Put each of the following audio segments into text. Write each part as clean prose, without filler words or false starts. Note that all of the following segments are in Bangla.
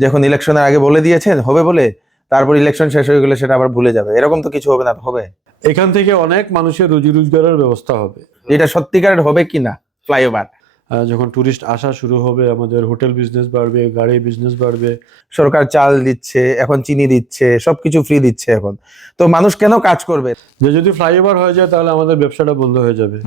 যে এখন ইলেকশনের আগে বলে দিয়েছেন হবে বলে, তারপর ইলেকশন শেষ হয়ে গেলে সেটা আবার ভুলে যাবে, এরকম তো কিছু হবে না? হবে, এখান থেকে অনেক মানুষের রুজি রোজগারের ব্যবস্থা হবে। এটা সত্যিকারের হবে কিনা ফ্লাইওভার? যখন টুরিস্ট আসা শুরু হবে, আমাদের হোটেল বিজনেস বাড়বে, গাড়ি বিজনেস বাড়বে। সরকার চাল দিচ্ছে, এখন চিনি দিচ্ছে, সবকিছু ফ্রি দিচ্ছে এখন, তো মানুষ কেন কাজ করবে? যে যদি ফ্লাইওভার হয়ে যায় তাহলে আমাদের ব্যবসাটা বন্ধ হয়ে যাবে।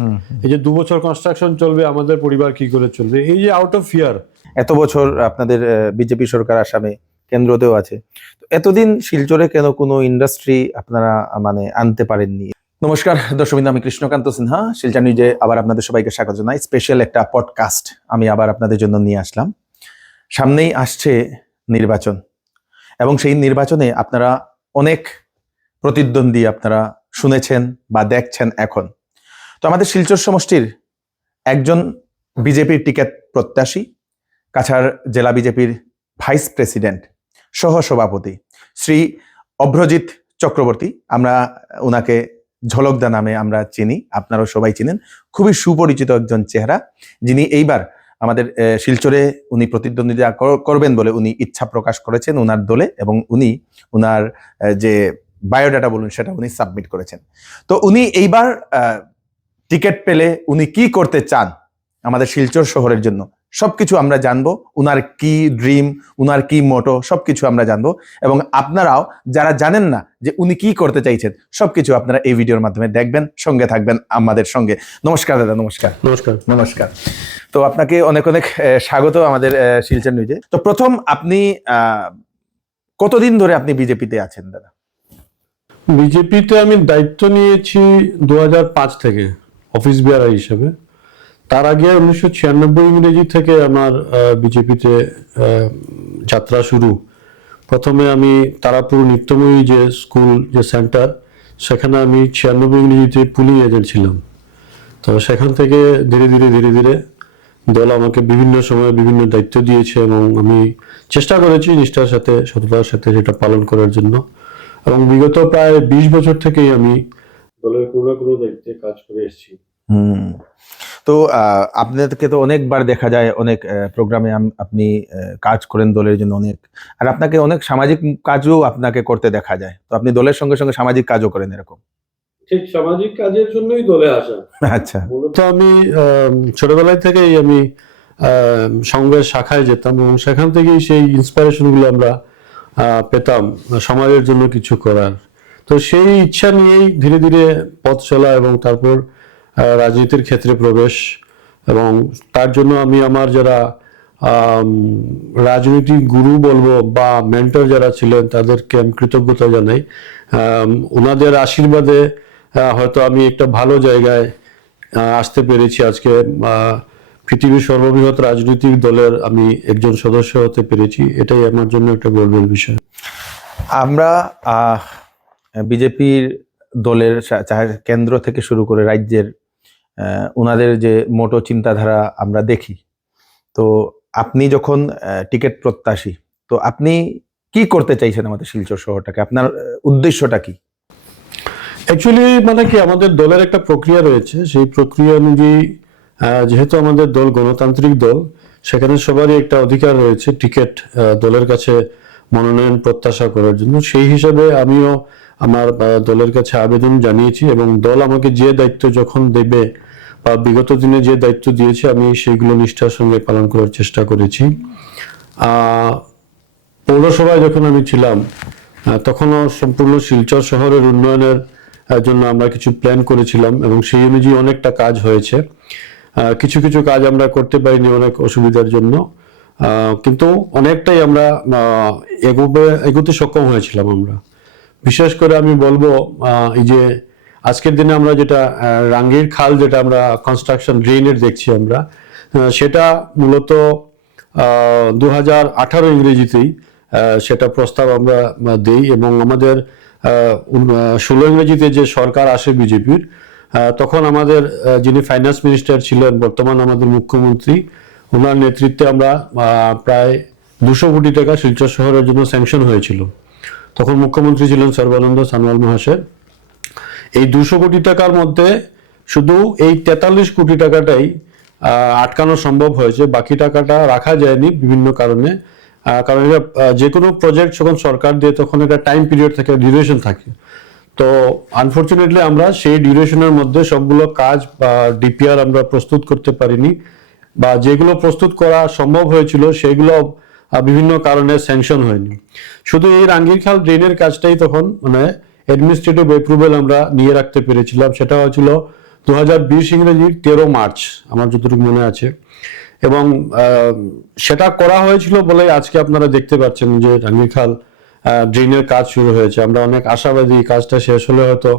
এই যে 2 বছর কনস্ট্রাকশন চলবে, আমাদের পরিবার কি করে চলবে? এই যে আউট অফ ফিয়ার। এত বছর আপনাদের বিজেপি সরকার আসামে, কেন্দ্রতেও আছে, তো এতদিন শিলচরে কেন কোনো ইন্ডাস্ট্রি আপনারা মানে আনতে পারেননি? নমস্কার দর্শকবৃন্দ, আমি কৃষ্ণকান্ত সিনহা, শিলচর নিউজে আবার আপনাদের সবাইকে স্বাগত জানাই। স্পেশাল একটা পডকাস্ট আমি আবার আপনাদের জন্য নিয়ে আসলাম। সামনেই আসছে নির্বাচন, এবং সেই নির্বাচনে আপনারা অনেক প্রতিদ্বন্দ্বী আপনারা শুনেছেন বা দেখছেন এখন। তো আমাদের শিলচর সমষ্টির একজন বিজেপির টিকিট প্রত্যাশী, কাছাড় জেলা বিজেপির ভাইস প্রেসিডেন্ট সহ সভাপতি শ্রী অভ্রজিৎ চক্রবর্তী, আমরা ওনাকে ঝলকদা নামে আমরা চিনি, আপনারাও সবাই চিনেন। খুবই সুপরিচিত একজন চেহারা, যিনি এইবার আমাদের শিলচরে উনি প্রতিদ্বন্দ্বিতা করবেন বলে উনি ইচ্ছা প্রকাশ করেছেন ওনার দলে, এবং উনি ওনার যে বায়োডাটা বলুন সেটা উনি সাবমিট করেছেন। তো উনি এইবার টিকিট পেলে উনি কি করতে চান আমাদের শিলচর শহরের জন্য সবকিছু আমরা জানবো। উনার কি ড্রিম, উনার কি মোটো, সবকিছু আমরা জানবো। এবং আপনারাও যারা জানেন না যে উনি কি করতে চাইছেন, সবকিছু আপনারা এই ভিডিওর মাধ্যমে দেখবেন, সঙ্গে থাকবেন আমাদের সঙ্গে। নমস্কার দাদা। নমস্কার। নমস্কার। নমস্কার। তো আপনাকে অনেক অনেক স্বাগত আমাদের শিলচর নিউজে। তো প্রথম, আপনি কতদিন ধরে আপনি বিজেপিতে আছেন দাদা? বিজেপিতে আমি দায়িত্ব নিয়েছি 2005 থেকে অফিস বিয়ারার হিসেবে। তার আগে 1996 ইংরেজি থেকে আমার বিজেপিতে যাত্রা শুরু। প্রথমে আমি তারাপুর নিত্যময়ী যে স্কুল, যে সেন্টার, সেখানে আমি 96 ইংরেজিতে পুলিং এজেন্ট ছিলাম। তো সেখান থেকে ধীরে ধীরে দল আমাকে বিভিন্ন সময়ে বিভিন্ন দায়িত্ব দিয়েছে, এবং আমি চেষ্টা করেছি নিষ্ঠার সাথে, সততার সাথে সেটা পালন করার জন্য। এবং বিগত প্রায় 20 বছর থেকেই আমি দলের কোনো না কোনো দায়িত্বে কাজ করে এসেছি। তো আপনাদেরকে তো অনেকবার দেখা যায়, অনেক প্রোগ্রামে আপনি কাজ করেন দলের জন্য অনেক, আর আপনাকে অনেক সামাজিক কাজও আপনাকে করতে দেখা যায়। তো আপনি দলের সঙ্গে সঙ্গে সামাজিক কাজও করেন এরকম? ঠিক সামাজিক কাজের জন্যই দলে আসা। আচ্ছা। মূলত আমি ছোটবেলায় থেকেই আমি সংঘের শাখায় যেতাম, এবং সেখান থেকেই সেই ইন্সপিরেশন গুলো আমরা পেতাম সমাজের জন্য কিছু করার। তো সেই ইচ্ছা নিয়েই ধীরে ধীরে পথ চলা, এবং তারপর রাজনীতির ক্ষেত্রে প্রবেশ। এবং তার জন্য আমি আমার যারা রাজনৈতিক গুরু বলবো বা মেন্টর যারা ছিলেন তাদেরকে আমি কৃতজ্ঞতা জানাই। ওনাদের আশীর্বাদে হয়তো আমি একটা ভালো জায়গায় আসতে পেরেছি। আজকে পৃথিবীর সর্ববৃহৎ রাজনৈতিক দলের আমি একজন সদস্য হতে পেরেছি, এটাই আমার জন্য একটা গর্বের বিষয়। আমরা বিজেপির দলের চাহে কেন্দ্র থেকে শুরু করে রাজ্যের ওনাদের যে মোটো চিন্তাধারা আমরা দেখি। তো আপনি যখন টিকিট প্রত্যাশী, তো আপনি কি করতে চাইছেন আমাদের শিলচর শহরটাকে? আপনার উদ্দেশ্যটা কি? অ্যাকচুয়ালি মানে কি, আমাদের দলের একটা প্রক্রিয়া রয়েছে। সেই প্রক্রিয়া অনুযায়ী যেহেতু আমাদের দল গণতান্ত্রিক দল, সেখানে সবারই একটা অধিকার রয়েছে টিকিট দলের কাছে মনোনয়ন প্রত্যাশা করার জন্য। সেই হিসাবে আমিও আমার দলের কাছে আবেদন জানিয়েছি, এবং দল আমাকে যে দায়িত্ব যখন দেবে বা বিগত দিনে যে দায়িত্ব দিয়েছে আমি সেইগুলো নিষ্ঠার সঙ্গে পালন করার চেষ্টা করেছি। পৌরসভায় যখন আমি ছিলাম তখনও সম্পূর্ণ শিলচর শহরের উন্নয়নের জন্য আমরা কিছু প্ল্যান করেছিলাম, এবং সেই অনুযায়ী অনেকটা কাজ হয়েছে। কিছু কিছু কাজ আমরা করতে পারিনি অনেক অসুবিধার জন্য, কিন্তু অনেকটাই আমরা এগোতে সক্ষম হয়েছিলাম আমরা। বিশেষ করে আমি বলবো এই যে আজকের দিনে আমরা যেটা রাঙ্গির খাল, যেটা আমরা কনস্ট্রাকশন ড্রেনের দেখছি আমরা, সেটা মূলত 2018 ইংরেজিতেই সেটা প্রস্তাব আমরা দেই, এবং আমাদের 16 ইংরেজিতে যে সরকার আসে বিজেপির, তখন আমাদের যিনি ফাইন্যান্স মিনিস্টার ছিলেন, বর্তমান আমাদের মুখ্যমন্ত্রী, ওনার নেতৃত্বে আমরা প্রায় 200 কোটি টাকা শিলচর শহরের জন্য স্যাংশন হয়েছিল। তখন মুখ্যমন্ত্রী ছিলেন সর্বানন্দ সোনোয়াল মহাশয়। এই 200 কোটি টাকার মধ্যে শুধু এই 43 কোটি টাকাটাই আটকানো সম্ভব হয়েছে, বাকি টাকাটা রাখা যায়নি বিভিন্ন কারণে। কারণ এটা যে কোনো প্রজেক্ট যখন সরকার দিয়ে তখন একটা টাইম পিরিয়ড থাকে, ডিউরেশন থাকে। তো আনফরচুনেটলি আমরা সেই ডিউরেশনের মধ্যে সবগুলো কাজ বা ডিপিআর আমরা প্রস্তুত করতে পারিনি, বা যেগুলো প্রস্তুত করা সম্ভব হয়েছিল সেগুলো বিভিন্ন কারণে স্যাংশন হয়নি। শুধু এই রাঙ্গিরখাল ড্রেনের কাজটাই তখন মানে অ্যাডমিনিস্ট্রেটিভ অ্যাপ্রুভাল আমরা নিয়ে রাখতে পেরেছিলাম। সেটা হয়েছিল 2020 ইংরেজির 13 মার্চ আমার যতটুকু মনে আছে। এবং সেটা করা হয়েছিল বলে আজকে আপনারা দেখতে পাচ্ছেন যে রাঙ্গিরখাল ড্রেনের কাজ শুরু হয়েছে। আমরা অনেক আশাবাদী কাজটা শেষ হলে হয়তো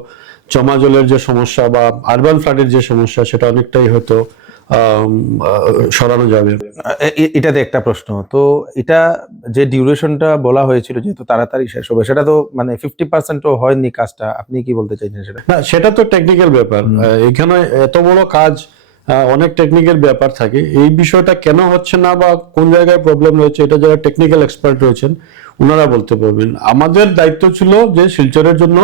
জমা জলের যে সমস্যা বা আরবান ফ্লাডের যে সমস্যা সেটা অনেকটাই হয়তো সরানো যাবে। এটাতে একটা প্রশ্ন, তো এটা যে ডিউরেশনটা বলা হয়েছিল যেহেতু তাড়াতাড়ি শেষ হবে, সেটা তো মানে 50%ও হয়নি কাজটা, আপনি কি বলতে চাইছেন সেটা? না, সেটা তো টেকনিক্যাল ব্যাপার। এখানে এত বড় কাজ অনেক টেকনিক্যাল ব্যাপার থাকে। এই বিষয়টা কেন হচ্ছে না বা কোন জায়গায় প্রবলেম রয়েছে এটা যারা টেকনিক্যাল এক্সপার্ট রয়েছেন ওনারা বলতে পারবেন। আমাদের দায়িত্ব ছিল যে শিলচরের জন্য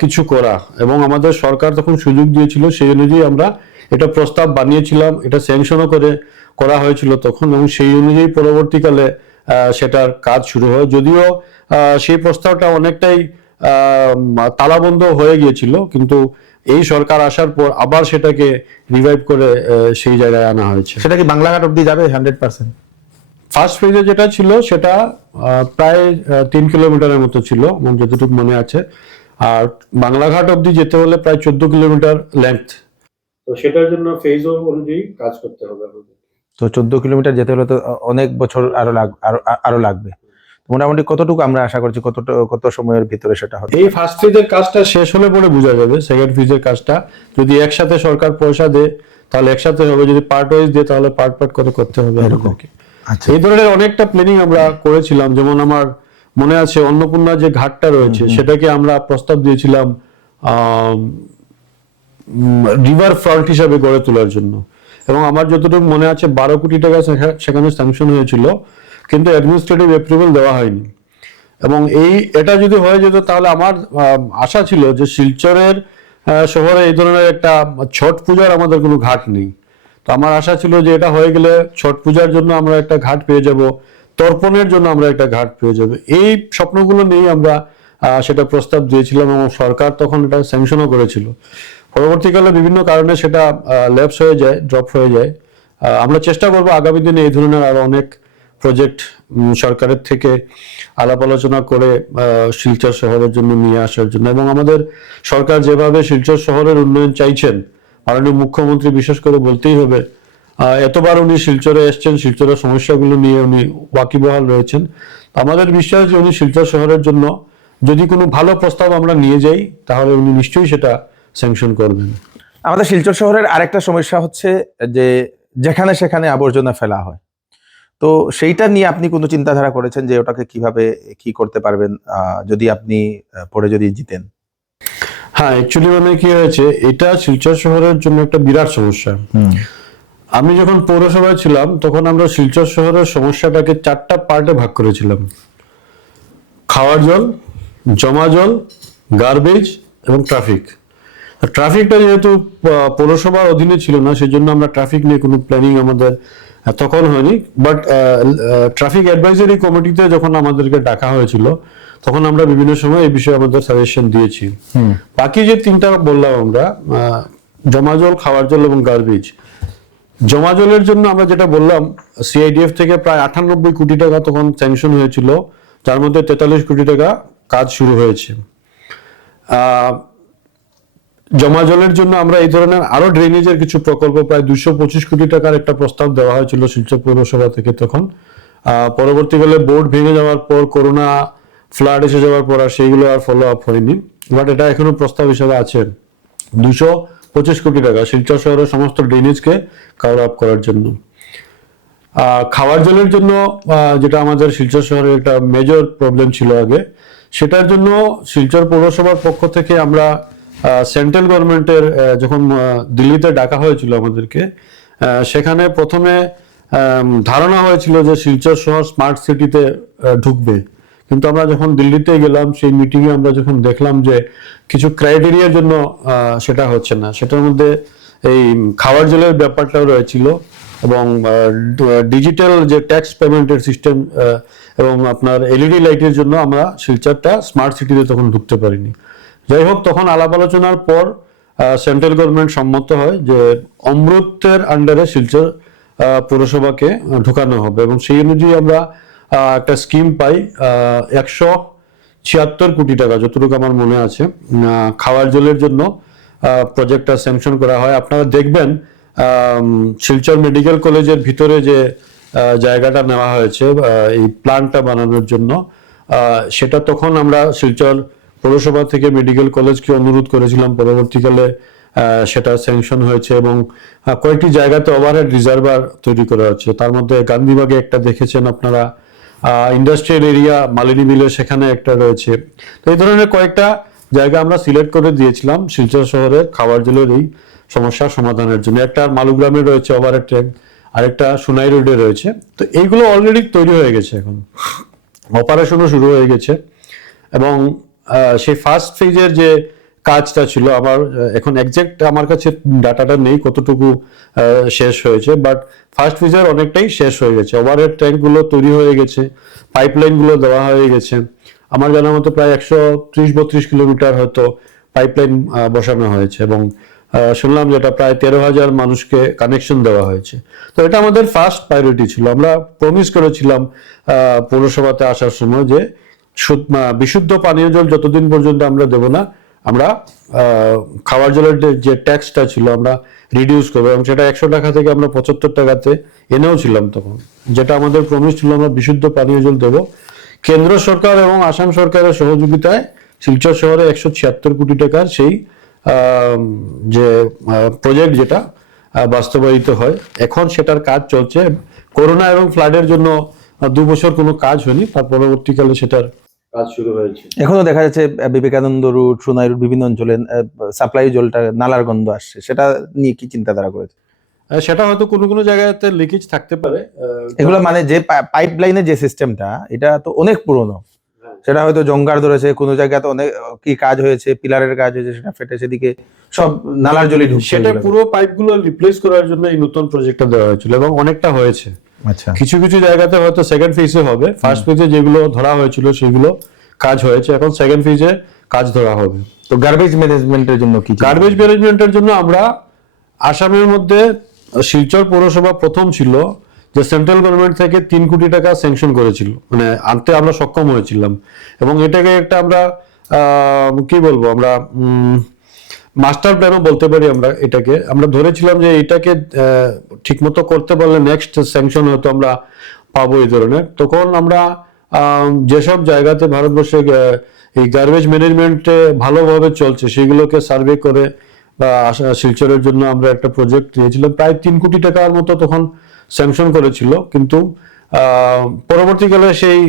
কিছু করা, এবং আমাদের সরকার তখন সুযোগ দিয়েছিল, সেই অনুযায়ী আমরা এটা প্রস্তাব বানিয়েছিলাম, এটা স্যাংশনও করা হয়েছিল তখন, এবং সেই অনুযায়ী পরবর্তীকালে সেটার কাজ শুরু হয়। যদিও সেই প্রস্তাবটা অনেকটাই তালাবন্ধ হয়ে গিয়েছিল, কিন্তু এই সরকার আসার পর আবার সেটাকে রিভাইভ করে সেই জায়গায় আনা হয়েছে। সেটা কি বাংলাঘাট অব্দি যাবে 100%? ফার্স্ট ফেজে যেটা ছিল সেটা প্রায় 3 কিলোমিটারের মতো ছিল আমার যতটুকু মনে আছে, আর বাংলাঘাট অব্দি যেতে হলে প্রায় 14 কিলোমিটার লেন্থ। তো সেটার জন্য ফেজ অনুযায়ী কাজ করতে হবে আমাদের। তো 14 কিলোমিটার যেতে হলে তো অনেক বছর আরো লাগবে। মোটামুটি কতটুকু আমরা আশা করছি, কত সময়ের ভিতরে সেটা হবে? এই ফার্স্ট ফেজের কাজটা শেষ হলে পরে বোঝা যাবে। সেকেন্ড ফেজের কাজটা যদি একসাথে সরকার পয়সা দেয় তাহলে একসাথে হবে, যদি পার্ট ওয়াইজ দেয় তাহলে পার্ট করে করতে হবে এরকম। আচ্ছা, এই ধরনের অনেকটা প্ল্যানিং আমরা করেছিলাম। যেমন আমার মনে আছে অন্নপূর্ণা যে ঘাটটা রয়েছে সেটাকে আমরা প্রস্তাব দিয়েছিলাম রিভার ফ্রন্ট হিসাবে গড়ে তোলার জন্য, এবং আমার যতটুকু মনে আছে 12 কোটি টাকা সেখানে স্যাংশন হয়েছিল, কিন্তু অ্যাডমিনিস্ট্রেটিভ অ্যাপ্রুভাল দেওয়া হয়নি। এবং এটা যদি হয়ে যেত তাহলে আমার আশা ছিল যে শিলচরের শহরে এই ধরনের একটা ছট পূজার আমাদের কোনো ঘাট নেই। তো আমার আশা ছিল যে এটা হয়ে গেলে ছট পূজার জন্য আমরা একটা ঘাট পেয়ে যাব, তর্পণের জন্য আমরা একটা ঘাট পেয়ে যাব। এই স্বপ্নগুলো নিয়েই আমরা সেটা প্রস্তাব দিয়েছিলাম, এবং সরকার তখন এটা স্যাংশনও করেছিল। পরবর্তীকালে বিভিন্ন কারণে সেটা ল্যাপস হয়ে যায়, ড্রপ হয়ে যায়। আমরা চেষ্টা করবো আগামী দিনে এই ধরনের আরো অনেক প্রজেক্ট সরকারের থেকে আলাপ আলোচনা করে শিলচর শহরের জন্য নিয়ে আসার জন্য। এবং আমাদের সরকার যেভাবে শিলচর শহরের উন্নয়ন চাইছেন, মাননীয় মুখ্যমন্ত্রী বিশেষ করে বলতেই হবে, এতবার উনি শিলচরে এসছেন, শিলচরের সমস্যাগুলো নিয়ে উনি ওয়াকিবহাল রয়েছেন। আমাদের বিশ্বাস যে উনি শিলচর শহরের জন্য যদি কোনো ভালো প্রস্তাব আমরা নিয়ে যাই তাহলে উনি নিশ্চয়ই সেটা স্যাংশন করবেন। আমাদের শিলচর শহরের আরেকটা সমস্যা হচ্ছে যে যেখানে সেখানে আবর্জনা ফেলা হয়, তো সেইটা নিয়ে আপনি কোনো চিন্তাধারা করেছেন যে ওটাকে কিভাবে কি করতে পারবেন যদি আপনি পরে যদি জিতেন? হ্যাঁ, অ্যাকচুয়ালি মানে কি হয়েছে, এটা শিলচর শহরের জন্য একটা বিরাট সমস্যা। আমি যখন পৌরসভায় ছিলাম তখন আমরা শিলচর শহরের সমস্যাটাকে 4টা পার্টে ভাগ করেছিলাম: খাওয়ার জল, জমা জল, গার্বেজ এবং ট্রাফিক। ট্রাফিকটা যেহেতু পৌরসভার অধীনে ছিল না, সেজন্য আমরা ট্রাফিক নিয়ে কোনো প্ল্যানিং আমাদের তখন হয়নি। বাট ট্রাফিক অ্যাডভাইজারি কমিটিতে যখন আমাদেরকে ডাকা হয়েছিল তখন আমরা বিভিন্ন সময় এই বিষয়ে আমাদের সাজেশন দিয়েছি। বাকি যে 3টা বললাম আমরা, জমা জল, খাওয়ার জল এবং গার্বেজ। জমা জলের জন্য আমরা যেটা বললাম, সিআইডিএফ থেকে প্রায় 98 কোটি টাকা তখন স্যাংশন হয়েছিল, যার মধ্যে 43 কোটি টাকা কাজ শুরু হয়েছে। জমা জলের জন্য আমরা এই ধরনের আরো ড্রেনেজের কিছু প্রকল্প, প্রায় 225 কোটি টাকার একটা প্রস্তাব দেওয়া হয়েছিল শিলচর পৌরসভা থেকে তখন। পরবর্তীকালে বোর্ড ভেঙে যাওয়ার পর, করোনা ফ্লাড এসে যাওয়ার পর আর সেইগুলো আর ফলো আপ হয়নি। বাট এটা এখনো প্রস্তাব হিসেবে আছে 225 কোটি টাকা শিলচর শহরের সমস্ত ড্রেনেজকে কভার আপ করার জন্য। খাওয়ার জলের জন্য যেটা আমাদের শিলচর শহরের একটা মেজর প্রবলেম ছিল আগে, সেটার জন্য শিলচর পৌরসভার পক্ষ থেকে আমরা সেন্ট্রাল গভর্নমেন্টের যখন দিল্লিতে ডাকা হয়েছিল আমাদেরকে, সেখানে প্রথমে ধারণা হয়েছিল যে শিলচর শহর স্মার্ট সিটিতে ঢুকবে। কিন্তু আমরা যখন দিল্লিতে গেলাম, সেই মিটিংয়ে আমরা যখন দেখলাম যে কিছু ক্রাইটেরিয়ার জন্য সেটা হচ্ছে না, সেটার মধ্যে এই খাওয়ার জলের ব্যাপারটাও রয়েছিল। এবং ডিজিটাল যে ট্যাক্স পেমেন্টের সিস্টেম এবং আপনার এলইডি লাইটের জন্য আমরা শিলচরটা স্মার্ট সিটিতে তখন ঢুকতে পারিনি। যাই হোক, তখন আলাপ আলোচনার পর সেন্ট্রাল গভর্নমেন্ট সম্মত হয় যে অমৃতের আন্ডারে শিলচর পৌরসভাকে ঢোকানো হবে, এবং সেই অনুযায়ী আমরা একটা স্কিম পাই 176 কোটি টাকা, যতটুকু আমার মনে আছে, খাওয়ার জলের জন্য প্রজেক্টটা স্যাংশন করা হয়। আপনারা দেখবেন শিলচর মেডিকেল কলেজের ভিতরে যে জায়গাটা নেওয়া হয়েছে এই প্ল্যান্টটা বানানোর জন্য, সেটা তখন আমরা শিলচর পৌরসভা থেকে মেডিকেল কলেজকে অনুরোধ করেছিলাম। পরবর্তীকালে সেটা স্যাংশন হয়েছে এবং কয়েকটি জায়গাতে ওভারহেড রিজার্ভার তৈরি করা হচ্ছে। তার মধ্যে গান্ধীবাগে একটা দেখেছেন আপনারা, ইন্ডাস্ট্রিয়াল এরিয়া মালিনী মিলে সেখানে একটা রয়েছে। তো এই ধরনের কয়েকটা জায়গা আমরা সিলেক্ট করে দিয়েছিলাম শিলচর শহরে খাবার জলের এই সমস্যার সমাধানের জন্য। একটা মালুগ্রামে রয়েছে ওভারহেড ট্যাঙ্ক, আরেকটা সোনাই রোডে রয়েছে। তো এইগুলো অলরেডি তৈরি হয়ে গেছে, এখন অপারেশনও শুরু হয়ে গেছে। এবং সেই ফার্স্ট ফেজের যে কাজটা ছিল, আমার এখন এক্সাক্ট আমার কাছে ডাটাটা নেই কতটুকু শেষ হয়েছে, বাট ফার্স্ট ফেজের অনেকটাই শেষ হয়ে গেছে। ওভারহেড ট্যাঙ্কগুলো তৈরি হয়ে গেছে, পাইপলাইনগুলো দেওয়া হয়ে গেছে। আমার জানার মতো প্রায় 130-32 কিলোমিটার হয়তো পাইপলাইন বসানো হয়েছে, এবং শুনলাম যেটা প্রায় 13,000 মানুষকে কানেকশন দেওয়া হয়েছে। তো এটা আমাদের ফার্স্ট প্রায়োরিটি ছিল। আমরা প্রমিস করেছিলাম পৌরসভাতে আসার সময় যে বিশুদ্ধ পানীয় জল যতদিন পর্যন্ত আমরা দেব না, আমরা খাওয়ার জলের যে ট্যাক্সটা ছিল আমরা রিডিউস করবো, এবং সেটা 100 টাকা থেকে আমরা 75 টাকাতে এনেও ছিলাম তখন। যেটা আমাদের প্রমিস ছিল, আমরা বিশুদ্ধ পানীয় জল দেবো। কেন্দ্র সরকার এবং আসাম সরকারের সহযোগিতায় শিলচর শহরে 176 কোটি টাকার সেই যে প্রজেক্ট যেটা বাস্তবায়িত হয়, এখন সেটার কাজ চলছে। করোনা এবং ফ্লাডের জন্য 2 বছর কোনো কাজ হয়নি, তার পরবর্তীকালে সেটার কাজ শুরু হয়েছে। এখনো দেখা যাচ্ছে বিবেকানন্দ রুট, সোনাই রুট, বিভিন্ন অঞ্চলে সাপ্লাই জলটা নালার গন্ধ আসছে, সেটা নিয়ে কি চিন্তাধারা করেছে? সেটা হয়তো কোনো কোনো জায়গাতে লিকেজ থাকতে পারে। এগুলো মানে যে পাইপ লাইনের যে সিস্টেমটা, এটা তো অনেক পুরনো, সেটা হয়তো জঙ্গার ধরেছে, কোনো জায়গাতে অনেক কি কাজ হয়েছে, পিলারের কাজ হয়েছে, সেটা ফেটে সেদিকে সব নালার জলই ঢুকছে। সেটা পুরো পাইপগুলো রিপ্লেস করার জন্য এই নতুন প্রজেক্টটা দেওয়া হয়েছিল, এবং অনেকটা হয়েছে। আচ্ছা, কিছু কিছু জায়গাতে হয়তো সেকেন্ড ফেজে হবে। ফার্স্ট ফেজে যেগুলো ধরা হয়েছিল সেগুলো কাজ হয়েছে, এখন সেকেন্ড ফেজে কাজ ধরা হবে। তো গার্বেজ ম্যানেজমেন্টের জন্য কি? গার্বেজ ম্যানেজমেন্টের জন্য আমরা আসামের মধ্যে শিলচর পৌরসভা প্রথম ছিল যে সেন্ট্রাল গভর্নমেন্ট থেকে 3 কোটি টাকা স্যাংশন করেছিল, মানে আনতে আমরা সক্ষম হয়েছিলাম। এবং এটাকে একটা আমরা কি বলবো, আমরা মাস্টার প্ল্যানও বলতে পারি। আমরা ধরেছিলাম যে এটাকে ঠিকমতো করতে পারলে নেক্সট স্যাংশন হয়তো আমরা পাবো এই ধরনের। তখন আমরা যেসব জায়গাতে ভারতবর্ষে এই গার্বেজ ম্যানেজমেন্টে ভালোভাবে চলছে সেগুলোকে সার্ভে করে বা শিলচরের জন্য আমরা একটা প্রজেক্ট নিয়েছিলাম, প্রায় 3 কোটি টাকার মতো তখন স্যাংশন করেছিল। কিন্তু পরবর্তীকালে সেই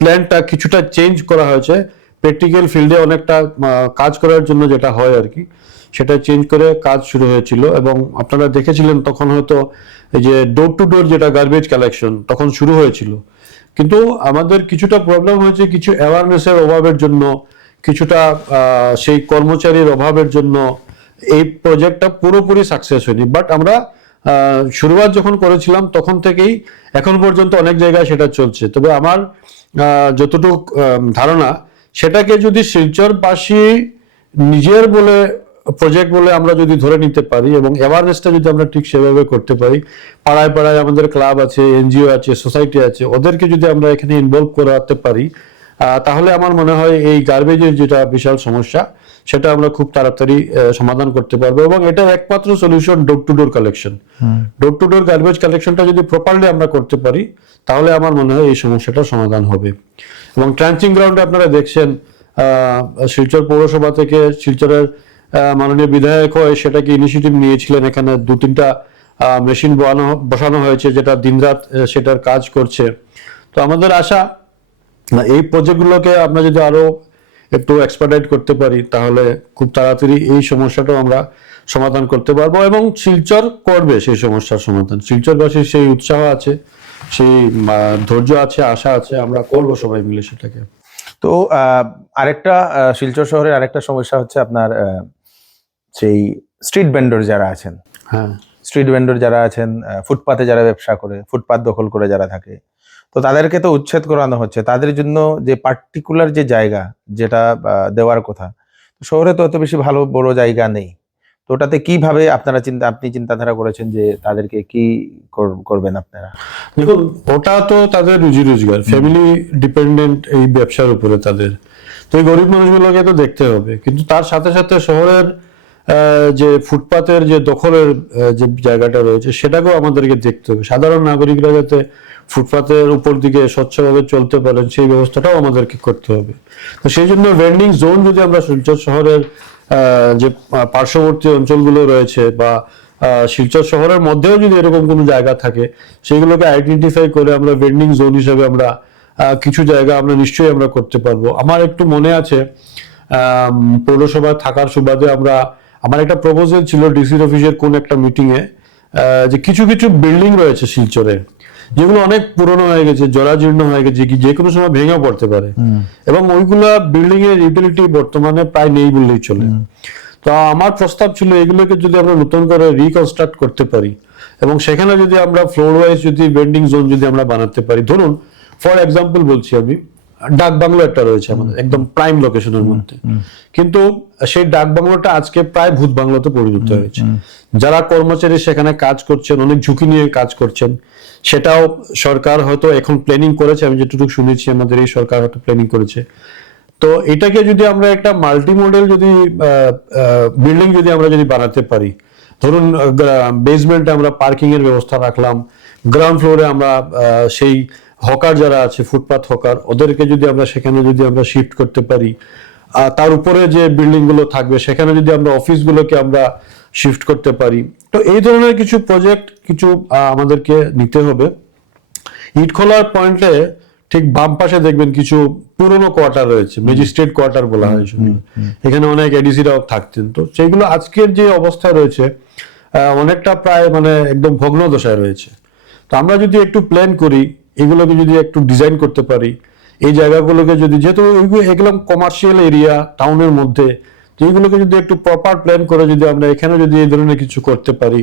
প্ল্যানটা কিছুটা চেঞ্জ করা হয়েছে, প্র্যাকটিক্যাল ফিল্ডে অনেকটা কাজ করার জন্য যেটা হয় আর কি, সেটা চেঞ্জ করে কাজ শুরু হয়েছিল। এবং আপনারা দেখেছিলেন তখন হয়তো এই যে ডোর টু ডোর যেটা গার্বেজ কালেকশন তখন শুরু হয়েছিল, কিন্তু আমাদের কিছুটা প্রবলেম হয়েছে কিছু অ্যাওয়ারনেসের অভাবের জন্য, কিছুটা সেই কর্মচারীর অভাবের জন্য এই প্রজেক্টটা পুরোপুরি সাকসেস হয়নি। বাট আমরা শুরুয়াত যখন করেছিলাম তখন থেকেই এখন পর্যন্ত অনেক জায়গায় সেটা চলছে। তবে আমার যতটুকু ধারণা, সেটাকে যদি শিলচরবাসী নিজের বলে প্রজেক্ট বলে আমরা যদি ধরে নিতে পারি এবং অ্যাওয়ারনেসটা যদি আমরা ঠিক সেভাবে করতে পারি, পাড়ায় পাড়ায় আমাদের ক্লাব আছে, এনজিও আছে, সোসাইটি আছে, ওদেরকে যদি আমরা এখানে ইনভলভ করাতে পারি, তাহলে আমার মনে হয় এই গার্বেজের যেটা বিশাল সমস্যা সেটা আমরা খুব তাড়াতাড়ি সমাধান করতে পারবো। এবং এটা একমাত্র solution door to door collection. Door to door garbage কালেকশনটা যদি প্রপারলি আমরা করতে পারি, তাহলে আমার মনে হয় এই সমস্যাটা সমাধান হবে। এবং ট্রান্সিং গ্রাউন্ডে আপনারা দেখছেন শিলচর পৌরসভা থেকে শিলচরের মাননীয় বিধায়ক হয়ে সেটাকে ইনিশিয়েটিভ নিয়েছিলেন, এখানে 2-3টা মেশিন বসানো হয়েছে যেটা দিনরাত সেটার কাজ করছে। তো আমাদের আশা এই প্রজেক্টগুলোকে আমরা যদি আরো একটু এক্সপার্টাইট করতে পারি, তাহলে খুব তাড়াতাড়ি এই সমস্যাটাও আমরা সমাধান করতে পারবো, এবং শিলচর করবে সেই সমস্যার সমাধান। শিলচরবাসীর সেই উৎসাহ আছে, সেই ধৈর্য আছে, আশা আছে, আমরা করবো সবাই মিলে সেটাকে। তো আরেকটা শিলচর শহরের আরেকটা সমস্যা হচ্ছে আপনার সেই স্ট্রিট ভেন্ডর যারা আছেন। হ্যাঁ, স্ট্রিট ভেন্ডর যারা আছেন, ফুটপাতে যারা ব্যবসা করে, ফুটপাত দখল করে যারা থাকে, তো তাদেরকে তো উচ্ছেদ করানো হচ্ছে। তাদের জন্য যে পার্টিকুলার যে জায়গা যেটা দেওয়ার কথা, শহরে তো অত বেশি ভালো বড় জায়গা নেই। তো ওটাতে কিভাবে আপনি চিন্তাধারা করেছেন যে তাদেরকে কি করবেন আপনারা? দেখুন, ওটা তো তাদের রুজি রোজগার, ফ্যামিলি ডিপেন্ডেন্ট এই ব্যবসার উপরে তাদের। তো এই গরিব মানুষগুলোকে তো দেখতে হবে, কিন্তু তার সাথে সাথে শহরের যে ফুটপাতের যে দখলের যে জায়গাটা রয়েছে সেটাকেও আমাদেরকে দেখতে হবে। সাধারণ নাগরিকরা যাতে ফুটপাতের উপর দিকে স্বচ্ছভাবে চলতে পারেন সেই ব্যবস্থাটাও আমাদেরকে করতে হবে। তো সেই জন্য ভেন্ডিং জোন যদি আমরা শিলচর শহরের যে পার্শ্ববর্তী অঞ্চলগুলো রয়েছে বা শিলচর শহরের মধ্যেও যদি এরকম কোনো জায়গা থাকে সেগুলোকে আইডেন্টিফাই করে আমরা ভেন্ডিং জোন হিসেবে আমরা কিছু জায়গা আমরা নিশ্চয়ই আমরা করতে পারবো। আমার একটু মনে আছে পৌরসভায় থাকার সুবাদে আমার একটা প্রপোজাল ছিল ডিসির অফিসের কোন একটা মিটিং এ, যে কিছু কিছু বিল্ডিং রয়েছে শিলচরে যেগুলো অনেক পুরনো হয়ে গেছে, জরাজীর্ণ হয়ে গেছে, যে কোনো সময় ভেঙে পড়তে পারে, এবং ওইগুলা বিল্ডিং এর ইউটিলিটি বর্তমানে প্রায় নেই বললেই চলে। তো আমার প্রস্তাব ছিল এগুলোকে যদি আমরা নতুন করে রিকনস্ট্রাক্ট করতে পারি এবং সেখানে যদি আমরা ফ্লোর ওয়াইজ যদি ভেন্ডিং জোন যদি আমরা বানাতে পারি, ধরুন ফর এক্সাম্পল বলছি আমি, ডাক বাংলো একটা রয়েছে আমাদের একদম প্রাইম লোকেশনের মধ্যে, কিন্তু সেই ডাক বাংলোটা আজকে প্রায় ভূত বাংলোতে পরিণত হয়েছে। যারা কর্মচারী সেখানে কাজ করছেন অনেক ঝুঁকি নিয়ে কাজ করছেন, সেটাও সরকার হয়তো এখন প্ল্যানিং করেছে, আমি যেটুকু শুনেছি আমাদের এই সরকার হয়তো প্ল্যানিং করেছে। তো এটাকে যদি আমরা একটা মাল্টি মডেল যদি বিল্ডিং যদি আমরা যদি বানাতে পারি, ধরুন বেসমেন্টে আমরা পার্কিং এর ব্যবস্থা রাখলাম, গ্রাউন্ড ফ্লোরে আমরা সেই হকার যারা আছে ফুটপাথ হকার ওদেরকে যদি আমরা সেখানে যদি আমরা শিফট করতে পারি, তার উপরে যে বিল্ডিং গুলো থাকবে সেখানে যদি আমরা অফিসগুলোকে আমরা শিফট করতে পারি, তো এই ধরনের কিছু প্রজেক্ট কিছু আমাদেরকে নিতে হবে। ইটখোলার পয়েন্টে ঠিক বাম পাশে দেখবেন কিছু পুরনো কোয়ার্টার রয়েছে, ম্যাজিস্ট্রেট কোয়ার্টার বলা হয় সেগুলো। এখানে অনেক এডিসিরাও থাকতেন, তো সেইগুলো আজকের যে অবস্থায় রয়েছে অনেকটা প্রায় মানে একদম ভগ্ন দশায় রয়েছে। তো আমরা যদি একটু প্ল্যান করি, এগুলোকে যদি একটু ডিজাইন করতে পারি, এই জায়গাগুলোকে যদি, যেহেতু এগুলো কমার্শিয়াল এরিয়া টাউনের মধ্যে, তো এইগুলোকে যদি একটু প্রপার প্ল্যান করে যদি আমরা এখানে যদি এই ধরনের কিছু করতে পারি,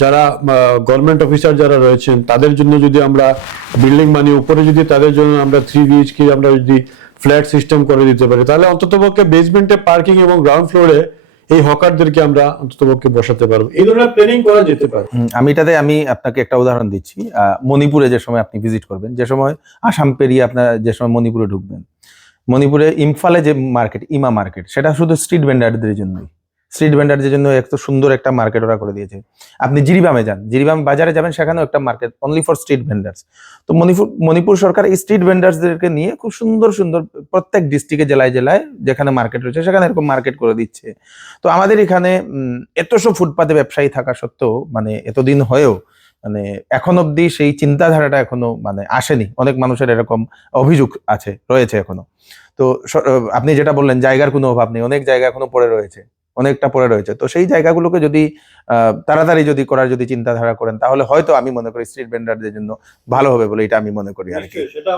যারা গভর্নমেন্ট অফিসার যারা রয়েছেন তাদের জন্য যদি আমরা বিল্ডিং বানিয়ে উপরে যদি তাদের জন্য আমরা 3 BHK আমরা যদি ফ্ল্যাট সিস্টেম করে দিতে পারি, তাহলে অন্ততপক্ষে বেসমেন্টে পার্কিং এবং গ্রাউন্ড ফ্লোরে এই হকারদেরকে আমরা অন্ততপক্ষে বসাতে পারবো। এই ধরনের প্ল্যানিং করা যেতে পারে। আমি আপনাকে একটা উদাহরণ দিচ্ছি। মণিপুরে যে সময় আপনি ভিজিট করবেন, যে সময় আসাম পেরিয়ে আপনার যে সময় মণিপুরে ঢুকবেন, মণিপুরে ইম্ফলে যে মার্কেট, ইমা মার্কেট, সেটা শুধু স্ট্রিট ভেন্ডারদের জন্যই। স্ট্রিট ভেন্ডারদের জন্য এত সুন্দর একটা মার্কেট ওরা করে দিয়েছে। আপনি জিরিবামে যান, জিরিবাম বাজারে যাবেন, সেখানেও একটা market only for street vendors. তো মণিপুর সরকার এই স্ট্রিট ভেন্ডার্সদেরকে নিয়ে খুব সুন্দর সুন্দর প্রত্যেক ডিস্ট্রিক্টে জেলায় জেলায় যেখানে মার্কেট রয়েছে সেখানে এরকম মার্কেট করে দিচ্ছে। তো আমাদের এখানে এত সব ফুটপাতে ব্যবসায়ী থাকা সত্ত্বেও, মানে এতদিন হয়েও মানে এখন অব্দি সেই চিন্তাধারাটা এখনো মানে আসেনি। অনেক মানুষের এরকম অভিযোগ রয়েছে এখনো। তো আপনি যেটা বললেন জায়গার কোনো অভাব নেই, অনেক জায়গা এখনো অনেকটা পড়ে রয়েছে। তো সেই জায়গাগুলোকে যদি তাড়াতাড়ি যদি করার যদি চিন্তাধারা করেন, তাহলে হয়তো আমি মনে করি স্ট্রিট ভেন্ডারদের জন্য ভালো হবে বলে এটা আমি মনে করি আর কি। সেটা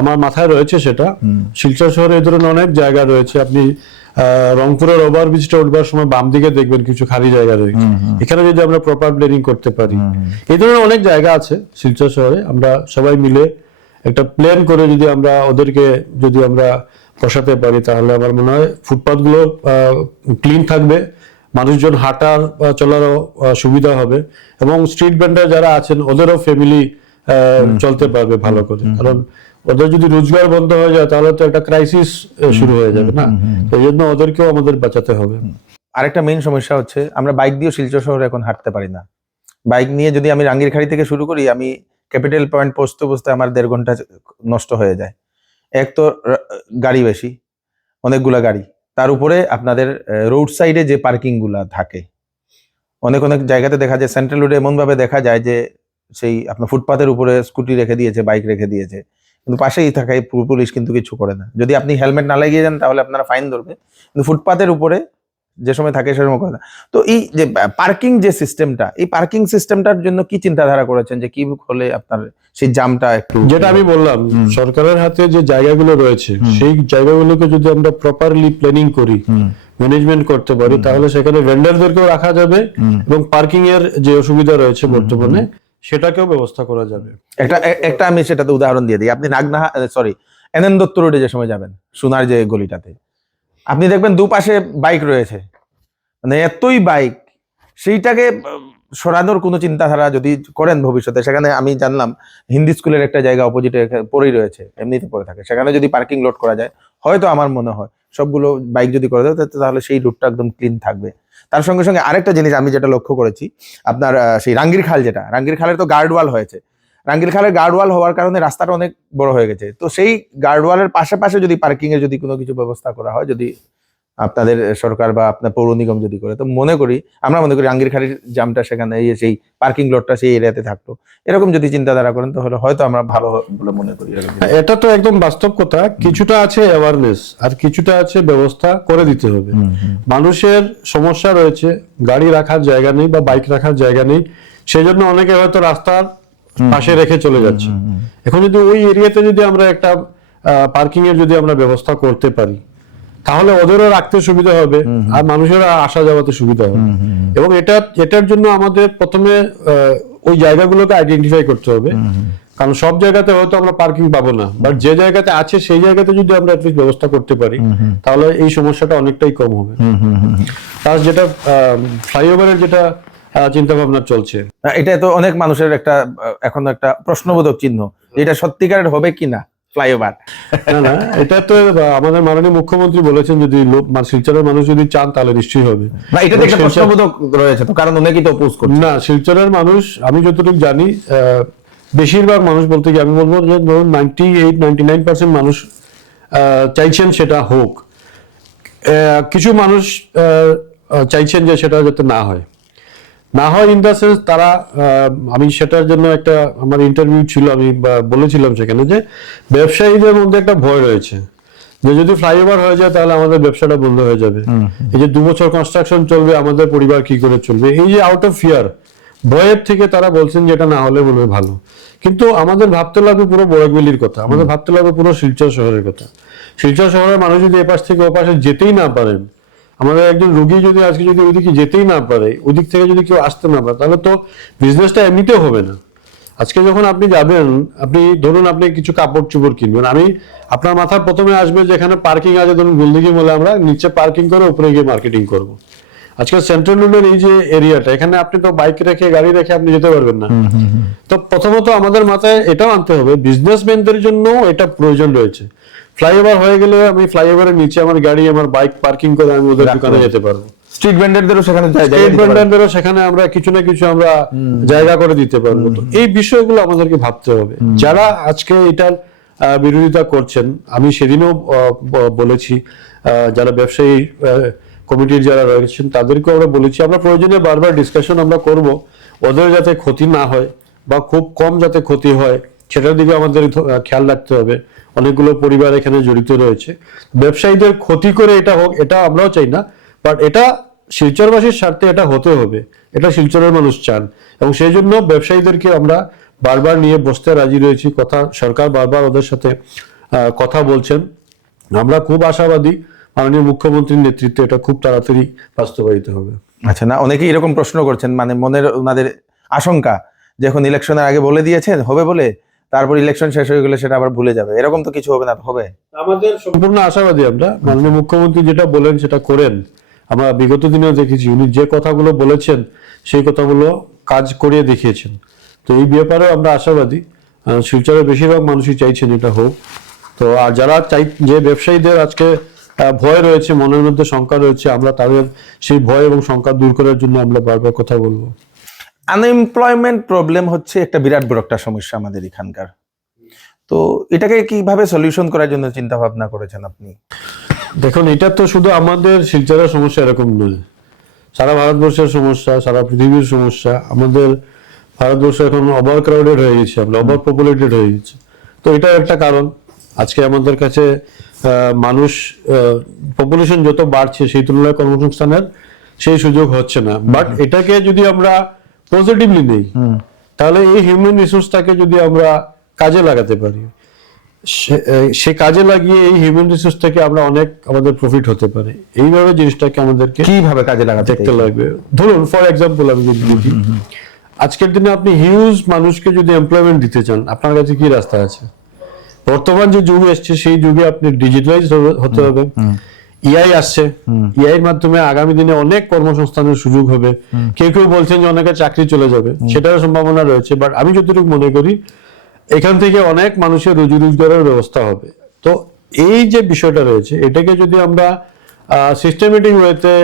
আমার মাথায় রয়েছে সেটা। শিলচর শহরে এই ধরনের অনেক জায়গা রয়েছে। আপনি রংপুরের ওভার ব্রিজটা উঠবার সময় বাম দিকে দেখবেন কিছু খালি জায়গা রয়েছে, এখানে যদি আমরা প্রপার প্ল্যানিং করতে পারি, এই ধরনের অনেক জায়গা আছে শিলচর শহরে। আমরা সবাই মিলে একটা প্ল্যান করে যদি আমরা ওদেরকে যদি আমরা বসাতে পারি, তাহলে আমার মনে হয় ফুটপাথ গুলো ক্লিন থাকবে, মানুষজন হাঁটার চলারও সুবিধা হবে, এবং স্ট্রিট ভেন্ডার যারা আছেন ওদেরও ফ্যামিলি চলতে পারবে ভালো করে। কারণ ওদের যদি রোজগার বন্ধ হয়ে যায় তাহলে তো একটা ক্রাইসিস শুরু হয়ে যাবে না, এই জন্য ওদেরকেও আমাদের বাঁচাতে হবে। আরেকটা মেইন সমস্যা হচ্ছে আমরা বাইক দিয়ে শিলচর শহরে এখন হাঁটতে পারি না। বাইক নিয়ে যদি আমি রাঙ্গিরখাড়ি থেকে শুরু করি, আমি ক্যাপিটাল পয়েন্ট পৌঁছতে পৌঁছতে আমার 1.5 ঘন্টা নষ্ট হয়ে যায়। এক তো গাড়ি বেশি, অনেকগুলা গাড়ি, তার উপরে আপনাদের রোড সাইডে যে পার্কিং গুলা থাকে, অনেক জায়গাতে দেখা যায় সেন্ট্রাল রোডে এমন ভাবে দেখা যায় যে সেই আপনার ফুটপাতের উপরে স্কুটি রেখে দিয়েছে, বাইক রেখে দিয়েছে, কিন্তু পাশেই থাকায় পুলিশ কিন্তু কিছু করে না। যদি আপনি হেলমেট না লাগিয়ে যান তাহলে আপনারা ফাইন ধরবে, কিন্তু ফুটপাতের উপরে যে সময় থাকে সে সময় করে না। তো এই যে পার্কিং যে সিস্টেমটা, এই পার্কিং সিস্টেমটার জন্য কি চিন্তাধারা করেছেন যে কি হলে আপনার সেই জামটা একটু, যেটা আমি বললাম, সরকারের হাতে যে জায়গাগুলো রয়েছে সেই জায়গাগুলোকে যদি আমরা প্রপারলি প্ল্যানিং করি, ম্যানেজমেন্ট করতে পারি, তাহলে সেখানে ভেন্ডারদেরকেও রাখা যাবে এবং পার্কিং এর যে অসুবিধা রয়েছে বর্তমানে সেটাকেও ব্যবস্থা করা যাবে। একটা আমি সেটাতে উদাহরণ দিয়ে দিই। আপনি এনএন দত্ত রোডে যে সময় যাবেন, সোনার যে গলিটাতে, আপনি দেখবেন দুপাশে বাইক রয়েছে, মানে এতই বাইক, সেইটাকে সরানোর কোনো চিন্তাধারা যদি করেন ভবিষ্যতে, সেখানে আমি জানলাম হিন্দি স্কুলের একটা জায়গা অপোজিটে পড়েই রয়েছে, এমনিতে পড়ে থাকে, সেখানে যদি পার্কিং লট করা যায়, হয়তো আমার মনে হয় সবগুলো বাইক যদি করে দেয় তাহলে সেই রুটটা একদম ক্লিন থাকবে। তার সঙ্গে সঙ্গে আরেকটা জিনিস আমি যেটা লক্ষ্য করেছি, আপনার সেই রাঙ্গির খাল, রাঙ্গির খালের তো গার্ডওয়াল হয়েছে, রাঙ্গির খালের গার্ডওয়াল হওয়ার কারণে রাস্তাটা অনেক বড় হয়ে গেছে। তো সেই গার্ডওয়ালের পাশে যদি পার্কিং এর যদি কোনো কিছু ব্যবস্থা করা হয়, যদি আপনাদের সরকার বা আপনার পৌর নিগম যদি করে, তো আমরা মনে করি রাঙ্গির খালের জামটা সেখানে সেই পার্কিং লটটা সেই এরিয়াতে থাকতো। এরকম যদি চিন্তাধারা করেন তাহলে হয়তো আমরা ভালো বলে মনে করি। এটা তো একদম বাস্তব কথা। কিছুটা আছে অ্যাওয়ারনেস, আর কিছুটা আছে ব্যবস্থা করে দিতে হবে। মানুষের সমস্যা রয়েছে, গাড়ি রাখার জায়গা নেই বা বাইক রাখার জায়গা নেই, সেই জন্য অনেকে হয়তো রাস্তার পাশে রেখে চলে যাচ্ছে। এখন যদি ওই এরিয়াতে যদি আমরা একটা পার্কিং এর যদি আমরা ব্যবস্থা করতে পারি, তাহলে ওদেরও রাখতে সুবিধা হবে আর মানুষেরা আসা যাওয়াতে সুবিধা হবে। এবং এটার জন্য আমাদের প্রথমে ওই জায়গাগুলোকে আইডেন্টিফাই করতে হবে, কারণ সব জায়গাতে হয়তো আমরা পার্কিং পাবো না, বাট যে জায়গাতে আছে সেই জায়গাতে যদি আমরা অ্যাটলিস্ট ব্যবস্থা করতে পারি, তাহলে এই সমস্যাটা অনেকটাই কম হবে। তার যেটা ফ্লাইওভারের যেটা চিন্তা ভাবনা চলছে, এটা তো অনেক মানুষের এখন একটা প্রশ্নবোধক চিহ্ন, এটা সত্যিকারের হবে কিনা ফ্লাইওভার। না, এটা তো আমাদের মাননীয় মুখ্যমন্ত্রী বলেছেন যদি শিলচরের মানুষ যদি চান তাহলে নিশ্চয়ই হবে। না, এটা একটা প্রশ্নবোধক রয়েছে তো, কারণ অনেকেই তো অপোজ করছে। না, শিলচরের মানুষ, আমি যতটুকু জানি, বেশিরভাগ মানুষ বলতে কি আমি বলবো যে 98-99% মানুষ চাইছেন সেটা হোক। কিছু মানুষ চাইছেন যে সেটা যাতে না হয় ইন দ্য সেন্স তারা, আমি সেটার জন্য একটা আমার ইন্টারভিউ ছিল, আমি বলেছিলাম সেখানে যে ব্যবসায়ীদের মধ্যে একটা ভয় রয়েছে যে যদি ফ্লাইওভার হয়ে যায় তাহলে আমাদের ব্যবসাটা বন্ধ হয়ে যাবে, এই যে 2 বছর কনস্ট্রাকশন চলবে, আমাদের পরিবার কি করে চলবে, এই যে আউট অফ ফিয়ার, ভয়ের থেকে তারা বলছেন যে এটা না হলে মনে হয় ভালো। কিন্তু আমাদের ভাবতে লাগবে পুরো বরাকভ্যালির কথা, আমাদের ভাবতে লাগবে পুরো শিলচর শহরের কথা। শিলচর শহরের মানুষ যদি এপাশ থেকে ওপাশে যেতেই না পারেন, আমাদের একজন রোগী যদি আজকে যদি ওইদিকে যেতেই না পারে, ওইদিক থেকে যদি কেউ আসতে না পারে, তাহলে তো বিজনেসটা এমনিতেও হবে না। আজকে যখন আপনি যাবেন, আপনি ধরুন আপনি কিছু কাপড় চোপড় কিনবেন, আপনার মাথায় প্রথমে আসবে যেখানে পার্কিং আছে, ধরুন গুলদিঘি মলে আমরা নিচে পার্কিং করে উপরে গিয়ে মার্কেটিং করব। আজকে সেন্ট্রাল রোডের এই যে এরিয়াটা, এখানে আপনি তো বাইক রেখে গাড়ি রেখে আপনি যেতে পারবেন না। তো প্রথমত আমাদের মাথায় এটাও আনতে হবে, বিজনেসম্যানদের জন্য এটা প্রয়োজন রয়েছে। ফ্লাইওভার হয়ে গেলে আমি ফ্লাইওভারের নিচে আমার গাড়ি আমার বাইক পার্কিং করে আমি ওদের দোকানে যেতে পারবো। স্ট্রিট ভেন্ডারদেরও সেখানে আমরা কিছু না কিছু আমরা জায়গা করে দিতে পারবো। তো এই বিষয়গুলো আমাদেরকে ভাবতে হবে। যারা আজকে এটার বিরোধিতা করছেন, আমি সেদিনও বলেছি, যারা ব্যবসায়ী কমিটির যারা রয়েছেন তাদেরকেও আমরা বলেছি, আমরা প্রয়োজনে বারবার ডিসকাশন আমরা করব, ওদের যাতে ক্ষতি না হয় বা খুব কম যাতে ক্ষতি হয় সেটার দিকে আমাদের খেয়াল রাখতে হবে। অনেকগুলো পরিবার এখানে জড়িত রয়েছে, ব্যবসায়ীদের ক্ষতি করে এটা হোক এটা আমরাও চাই না, বাট এটা শিলচরবাসীর স্বার্থে এটা হতে হবে, এটা শিলচরের মানুষ চান। এবং সেই জন্য ব্যবসায়ীদেরকে আমরা বারবার নিয়ে বসতে রাজি রয়েছি, সরকার বারবার ওদের সাথে কথা বলছেন। আমরা খুব আশাবাদী মাননীয় মুখ্যমন্ত্রীর নেতৃত্বে এটা খুব তাড়াতাড়ি বাস্তবায়িত হবে। আচ্ছা, না অনেকেই এরকম প্রশ্ন করছেন, মানে ওনাদের আশঙ্কা যে এখন ইলেকশনের আগে বলে দিয়েছেন হবে বলে, তারপর ইলেকশন শেষ হয়ে গেলে সেটা আবার ভুলে যাবে, এরকম তো কিছু হবে না, হবে? আমাদের সম্পূর্ণ আশাবাদী আমরা, মাননীয় মুখ্যমন্ত্রী যেটা বলেন সেটা করেন। আমরা বিগত দিনেও দেখেছি উনি যে কথাগুলো বলেছেন সেই কথাগুলো কাজ করিয়ে দেখিয়েছেন। তো এই ব্যাপারেও আমরা আশাবাদী, শিলচরের বেশিরভাগ মানুষই চাইছেন এটা হোক। তো আর যারা যে ব্যবসায়ীদের আজকে ভয় রয়েছে, মনের মধ্যে শঙ্কা রয়েছে, আমরা তাদের সেই ভয় এবং শঙ্কা দূর করার জন্য আমরা বারবার কথা বলবো। আনএমপ্লয়মেন্ট প্রবলেম হচ্ছে একটা বিরাট বড় একটা সমস্যা আমাদের এখানকার। তো এটাকে কিভাবে সলিউশন করার জন্য চিন্তা ভাবনা করেছেন আপনি? দেখুন, এটা তো শুধু আমাদের শিলচরের সমস্যা এরকম নয়, সারা ভারতবর্ষের সমস্যা, সারা পৃথিবীর সমস্যা। আমাদের ভারতবর্ষ এখন ওভার ক্রাউডেড হয়ে গেছে, আমরা ওভার পপুলেটেড হয়ে গেছে। তো এটা একটা কারণ। আজকে আমাদের কাছে মানুষ পপুলেশন যত বাড়ছে সেই তুলনায় কর্মসংস্থানের সেই সুযোগ হচ্ছে না। বাট এটাকে যদি আমরা পজিটিভলি নেই, তাহলে এই হিউম্যান রিসোর্সটাকে যদি আমরা কাজে লাগাতে পারি, সে কাজে লাগিয়ে এই হিউম্যান রিসোর্স থেকে আমরা অনেক আমাদের প্রফিট হতে পারে। এইভাবে জিনিসটাকে আমাদেরকে কিভাবে কাজে লাগাতে দেখতে লাগবে। ধরুন ফর এক্সাম্পল আমি যদি বলি, আজকের দিনে আপনি হিউজ মানুষকে যদি এমপ্লয়মেন্ট দিতে চান, আপনার কাছে কি রাস্তা আছে? বর্তমান যে যুগ এসছে সেই যুগে আপনি ডিজিটালাইজ হতে হবে। ইআই আসছে, ইআই এর মাধ্যমে আগামী দিনে অনেক কর্মসংস্থানের সুযোগ হবে। কেউ কেউ বলছেন যে অনেকের চাকরি চলে যাবে, সেটারও সম্ভাবনা রয়েছে। বাট আমি যতটুকু মনে করি এখান থেকে অনেক মানুষের রুজি রোজগারের ব্যবস্থা হবে। তো এই যে বিষয়টা রয়েছে, এটাকে যদি আমরা সিস্টেমেটিক ওয়েতে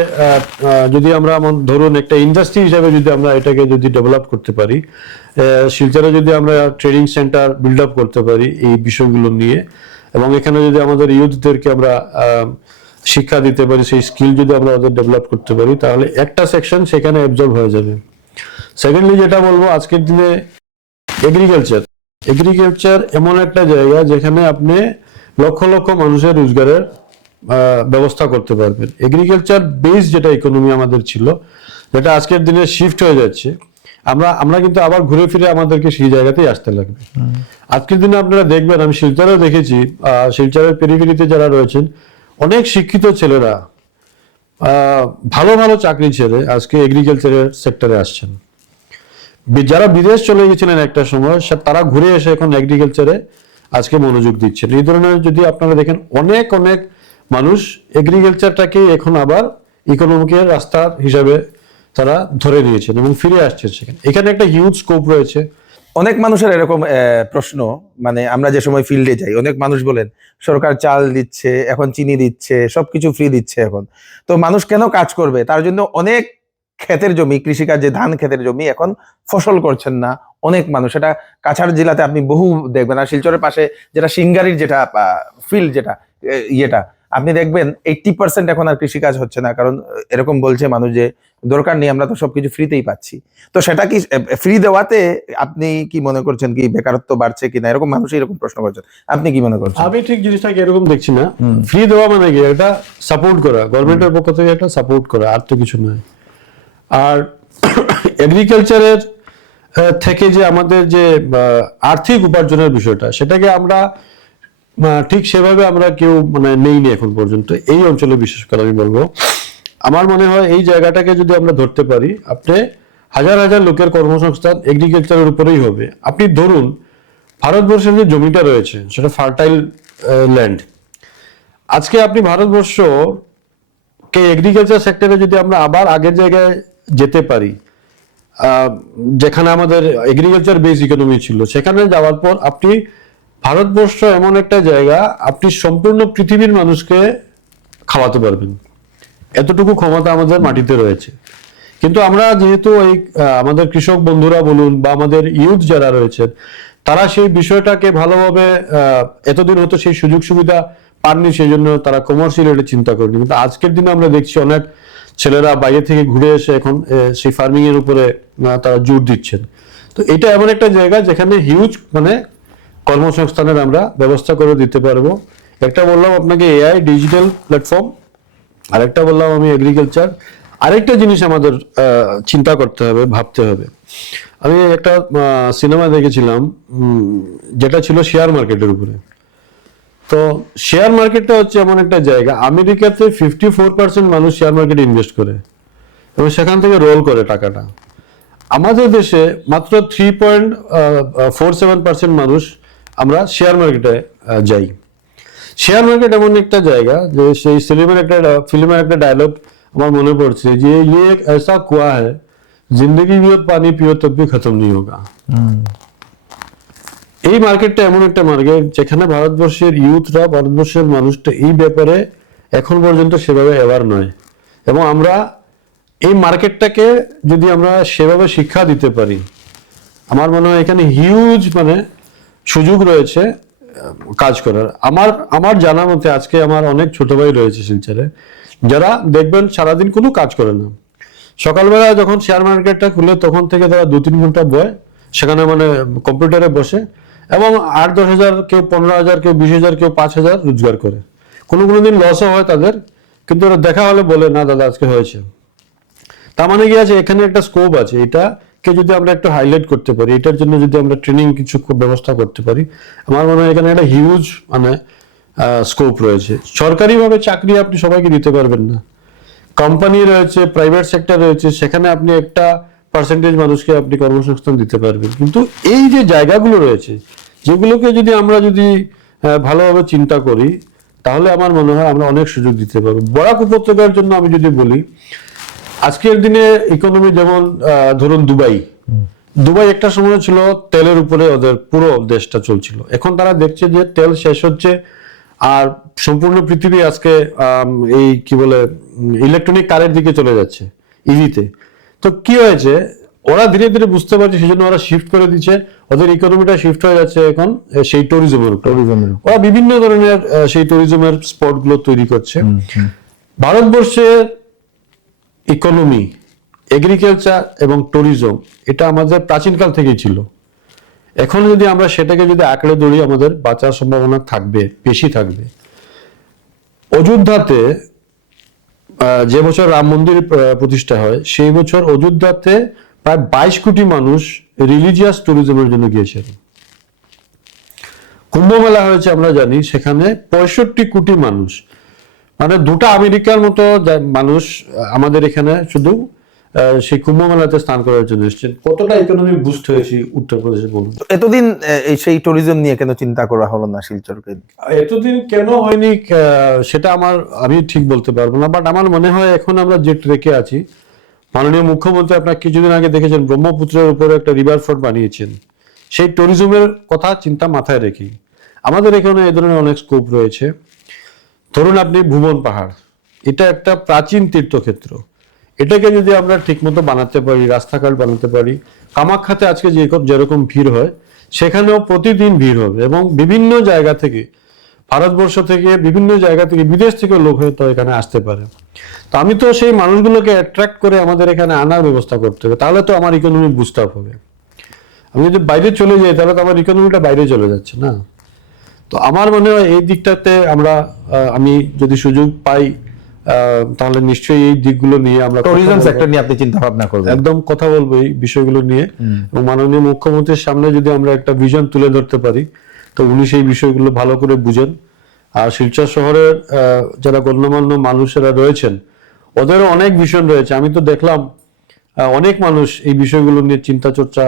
যদি আমরা ধরুন একটা ইন্ডাস্ট্রি হিসাবে যদি আমরা এটাকে যদি ডেভেলপ করতে পারি, শিলচরে যদি আমরা ট্রেনিং সেন্টার বিল্ড আপ করতে পারি এই বিষয়গুলো নিয়ে, এবং এখানে যদি আমাদের ইউথদেরকে আমরা শিক্ষা দিতে পারি, সেই স্কিল যদি আমরা ওদের ডেভেলপ করতে পারি, তাহলে একটা সেকশন সেখানে অ্যাবজর্ব হয়ে যাবে। সেকেন্ডলি যেটা বলবো, আজকের দিনে এগ্রিকালচার এমন একটা জায়গা যেখানে আপনি লক্ষ লক্ষ মানুষের রোজগারের ব্যবস্থা করতে পারবেন। এগ্রিকালচার বেস যেটা ইকোনমি আমাদের ছিল, যেটা আজকের দিনে শিফট হয়ে যাচ্ছে, আমরা কিন্তু আবার ঘুরে ফিরে আমাদেরকে সেই জায়গাতেই আসতে লাগবে। আজকের দিনে আপনারা দেখবেন, আমি শিলচরেও দেখেছি, শিলচরের পেরিফেরিতে যারা রয়েছেন অনেক শিক্ষিত ছেলেরা ভালো ভালো চাকরি ছেড়ে আজকে এগ্রিকালচারের সেক্টরে আসছেন। যারা বিদেশ চলে গেছিলেন একটা সময়, তারা ঘুরে এসে এখন এগ্রিকালচারে আজকে মনোযোগ দিচ্ছেন। এই ধরনের যদি আপনারা দেখেন, অনেক অনেক মানুষ এগ্রিকালচারটাকে এখন আবার ইকোনমিকের রাস্তা হিসাবে তারা ধরে নিয়েছেন এবং ফিরে আসছেন সেখানে। এখানে একটা হিউজ স্কোপ রয়েছে। অনেক মানুষের এরকম প্রশ্ন, মানে আমরা যে সময় ফিল্ডে যাই, অনেক মানুষ বলেন সরকার চাল দিচ্ছে, এখন চিনি দিচ্ছে, সবকিছু ফ্রি দিচ্ছে এখন, তো মানুষ কেন কাজ করবে? তার জন্য অনেক ক্ষেতের জমি, কৃষিকাজে ধান ক্ষেতের জমি এখন ফসল করছেন না অনেক মানুষ। এটা কাছাড় জেলাতে আপনি বহু দেখবেন। আর শিলচরের পাশে যেটা সিঙ্গারির যেটা ফিল্ড, যেটা ইয়েটা, আপনি দেখবেন 80% এখন আর কৃষিকাজ হচ্ছে না, কারণ এরকম বলছে মানুষ যে দরকার নেই, আমরা তো সবকিছু ফ্রিতেই পাচ্ছি। তো সেটা কি ফ্রি দেওয়াতে আপনি কি মনে করছেন কি বেকারত্ব বাড়ছে কিনা? এরকম মানুষ এরকম প্রশ্ন করছেন, আপনি কি মনে করছেন? আমি ঠিক জিনিসটাকে এরকম দেখছি না। ফ্রি দেওয়া মানে কি, এটা সাপোর্ট করা, গভর্নমেন্টের পক্ষ থেকে একটা সাপোর্ট করা, আর তো কিছু নয়। আর এগ্রিকালচারের থেকে যে আমাদের যে আর্থিক উপার্জনের বিষয়টা, সেটাকে আমরা ঠিক সেভাবে আমরা কেউ নেইনি এখন পর্যন্ত এই অঞ্চলে। বিশেষ করে আমি বলবো, আমার মনে হয় এই জায়গাটাকে যদি আমরা ধরতে পারি, আপনি হাজার হাজার লোকের কর্মসংস্থান এগ্রিকালচারের উপরেই হবে। আপনি ধরুন ভারতবর্ষের যে জমিটা রয়েছে সেটা ফার্টাইল ল্যান্ড। আজকে আপনি ভারতবর্ষকে এগ্রিকালচার সেক্টরে যদি আমরা আবার আগের জায়গায় যেতে পারি, যেখানে আমাদের এগ্রিকালচার বেস ইকোনমি ছিল, সেখানে যাওয়ার পর আপনি ভারতবর্ষ এমন একটা জায়গা, আপনি সম্পূর্ণ পৃথিবীর মানুষকে খাওয়াতে পারবেন, এতটুকু ক্ষমতা আমাদের মাটিতে রয়েছে। কিন্তু আমরা যেহেতু এই আমাদের কৃষক বন্ধুরা বলুন বা আমাদের ইউথ যারা রয়েছেন, তারা সেই বিষয়টাকে ভালোভাবে এতদিন হয়তো সেই সুযোগ সুবিধা পাননি, সেই জন্য তারা কমার্শিয়াল এটা চিন্তা করেনি। কিন্তু আজকের দিনে আমরা দেখছি অনেক ছেলেরা বাইরে থেকে ঘুরে এসে এখন সেই ফার্মিং এর উপরে তারা জোর দিচ্ছেন। তো এটা এমন একটা জায়গা যেখানে হিউজ কর্মসংস্থানের আমরা ব্যবস্থা করে দিতে পারবো। একটা বললাম আপনাকে এআই ডিজিটাল প্ল্যাটফর্ম, আরেকটা বললাম আমি এগ্রিকালচার। আরেকটা জিনিস আমাদের চিন্তা করতে হবে, ভাবতে হবে। আমি একটা সিনেমা দেখেছিলাম যেটা ছিল শেয়ার মার্কেটের উপরে। তো শেয়ার মার্কেটটা হচ্ছে এমন একটা জায়গা, আমেরিকাতে 54% মানুষ শেয়ার মার্কেটে ইনভেস্ট করে এবং সেখান থেকে রোল করে টাকাটা। আমাদের দেশে মাত্র 3.47% মানুষ আমরা শেয়ার মার্কেটে যাই। শেয়ার মার্কেট এমন একটা জায়গা যে সেই ফিল্মের একটা ডায়লগ আমার মনে পড়ছে যে ये एक ऐसा कुआं है जिंदगी भी और पानी पियो तब भी खत्म नहीं होगा। এই মার্কেটটা এমন একটা মার্কেট যেখানে ভারতবর্ষের ইউথরা, ভারতবর্ষের মানুষটা এই ব্যাপারে এখন পর্যন্ত সেভাবে অ্যাওয়ার নয়। এবং আমরা এই মার্কেটটাকে যদি আমরা সেভাবে শিক্ষা দিতে পারি, আমার মনে হয় এখানে হিউজ সুযোগ রয়েছে কাজ করার। আমার জানা মতে আজকে আমার অনেক ছোট ভাই রয়েছে শিলচরে, যারা দেখবেন সারাদিন কোনো কাজ করে না। সকালবেলা যখন শেয়ার মার্কেটটা খুলে তখন থেকে তারা 2-3 ঘন্টা বয় সেখানে, কম্পিউটারে বসে, এবং 8-10 হাজার, কেউ 15 হাজার, কেউ 20 হাজার, কেউ 5 হাজার রোজগার করে। কোনো কোনো দিন লসও হয় তাদের, কিন্তু ওরা দেখা হলে বলে না দাদা আজকে হয়েছে। তার মানে কি আছে, এখানে একটা স্কোপ আছে, এটাকে যদি আমরা একটু হাইলাইট করতে পারি, এটার জন্য যদি আমরা ট্রেনিং কিছু ব্যবস্থা করতে পারি, আমার মনে হয় এখানে একটা হিউজ মানে স্কোপ রয়েছে। সরকারিভাবে চাকরি আপনি সবাইকে দিতে পারবেন না, কোম্পানি রয়েছে, প্রাইভেট সেক্টর রয়েছে, সেখানে আপনি একটা পার্সেন্টেজ মানুষকে আপনি কর্মসংস্থান দিতে পারবেন। কিন্তু এই যে জায়গাগুলো রয়েছে, যেগুলোকে যদি আমরা ভালোভাবে চিন্তা করি, তাহলে আমার মনে হয় আমরা অনেক সুযোগ দিতে পারবো। বরাক উপত্যকার জন্য আমি যদি বলি, আজকের দিনে ইকোনমি যেমন ধরুন দুবাই একটা সময় ছিল তেলের উপরে ওদের পুরো দেশটা চলছিল। এখন তারা দেখছে যে তেল শেষ হচ্ছে, আর সম্পূর্ণ পৃথিবী আজকে এই কি বলে ইলেকট্রনিক কারের দিকে চলে যাচ্ছে, ইভিতে। তো কি হয়েছে, ওরা ধীরে ধীরে বুঝতে পারছে, সেজন্য ওরা শিফট করে দিচ্ছে, ওদের ইকোনমিটা শিফট হয়ে যাচ্ছে এখন সেই ট্যুরিজমের উপর। ওরা বিভিন্ন ধরনের সেই ট্যুরিজমের স্পট গুলো তৈরি করছে। ভারতবর্ষের ইকোনমি, এগ্রিকালচার এবং ট্যুরিজম, এটা আমাদের প্রাচীনকাল থেকেই ছিল। এখন যদি আমরা সেটাকে যদি আঁকড়ে ধরি, আমাদের বাঁচার সম্ভাবনা থাকবে, বেশি থাকবে। অযোধ্যাতে যে বছর রাম মন্দির প্রতিষ্ঠা হয়, সেই বছর অযোধ্যাতে প্রায় 22 কোটি মানুষ রিলিজিয়াস ট্যুরিজমের জন্য গিয়েছেন। কুম্ভ মেলা হয়েছে আমরা জানি, সেখানে 65 কোটি মানুষ, মানে দুটো আমেরিকার মতো মানুষ আমাদের এখানে শুধু সেই কুম্ভ মেলাতে স্নান করার জন্য এসেছেন। কতটা ইকোনমি বুস্ট হয়েছে উত্তরপ্রদেশে বলুন। এতদিন সেই ট্যুরিজম নিয়ে কেন চিন্তা করা হলো না শিলচরকে? এতদিন কেন হয়নি সেটা আমি ঠিক বলতে পারবো না, বাট আমার মনে হয় এখন আমরা যে ট্রেকে আছি, মাননীয় মুখ্যমন্ত্রী আপনার কিছুদিন আগে দেখেছেন ব্রহ্মপুত্রের উপরে একটা রিভার ফ্রন্ট বানিয়েছেন। সেই ট্যুরিজমের কথা চিন্তা মাথায় রেখে আমাদের এখানে এই ধরনের অনেক স্কোপ রয়েছে। ধরুন আপনি ভুবন পাহাড়, এটা একটা প্রাচীন তীর্থক্ষেত্র, এটাকে যদি আমরা ঠিকমতো বানাতে পারি, রাস্তাঘাট বানাতে পারি, কামাখ্যাতে আজকে যেরকম ভিড় হয়, সেখানেও প্রতিদিন ভিড় হবে, এবং বিভিন্ন জায়গা থেকে, ভারতবর্ষ থেকে, বিভিন্ন জায়গা থেকে, বিদেশ থেকে লোক হয়তো এখানে আসতে পারে। তো আমি তো সেই মানুষগুলোকে অ্যাট্রাক্ট করে আমাদের এখানে আনার ব্যবস্থা করতে হবে, তাহলে তো আমার ইকোনমি বুস্ট আপ হবে। আমি যদি বাইরে চলে যাই, তাহলে তো আমার ইকোনমিটা বাইরে চলে যাচ্ছে না। তো আমার মনে হয় এই দিকটাতে আমি যদি সুযোগ পাই, তাহলে নিশ্চয়ই এই দিকগুলো নিয়ে আমরা ট্যুরিজম সেক্টর নিয়ে আপনি চিন্তা ভাবনা করবেন। একদম কথা বলবো এই বিষয়গুলো নিয়ে, এবং মাননীয় মুখ্যমন্ত্রীর সামনে যদি আমরা একটা ভিশন তুলে ধরতে পারি, তো উনি সেই বিষয়গুলো ভালো করে বুঝেন। আর শিলচর শহরের যারা গণ্যমান্য মানুষেরা রয়েছেন, ওদেরও অনেক ভিশন রয়েছে। আমি তো দেখলাম অনেক মানুষ এই বিষয়গুলো নিয়ে চিন্তা চর্চা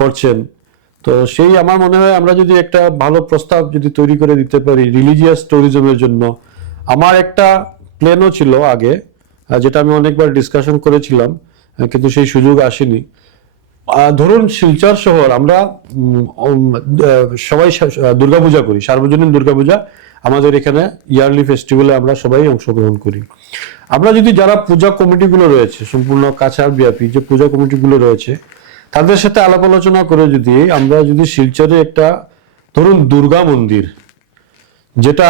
করছেন। তো সেই আমার মনে হয় আমরা যদি একটা ভালো প্রস্তাব যদি তৈরি করে দিতে পারি রিলিজিয়াস ট্যুরিজমের জন্য। আমার একটা প্ল্যানও ছিল আগে, যেটা আমি অনেকবার ডিসকাশন করেছিলাম, কিন্তু সেই সুযোগ আসেনি। ধরুন শিলচর শহর, আমরা সবাই দুর্গাপূজা করি, সার্বজনীন দুর্গাপূজা আমাদের এখানে ইয়ারলি ফেস্টিভ্যালে আমরা সবাই অংশগ্রহণ করি। আমরা যদি যারা পূজা কমিটিগুলো রয়েছে, সম্পূর্ণ কাছাড় ব্যাপী যে পূজা কমিটিগুলো রয়েছে, তাদের সাথে আলাপ আলোচনা করে আমরা যদি শিলচরে একটা ধরুন দুর্গা মন্দির, যেটা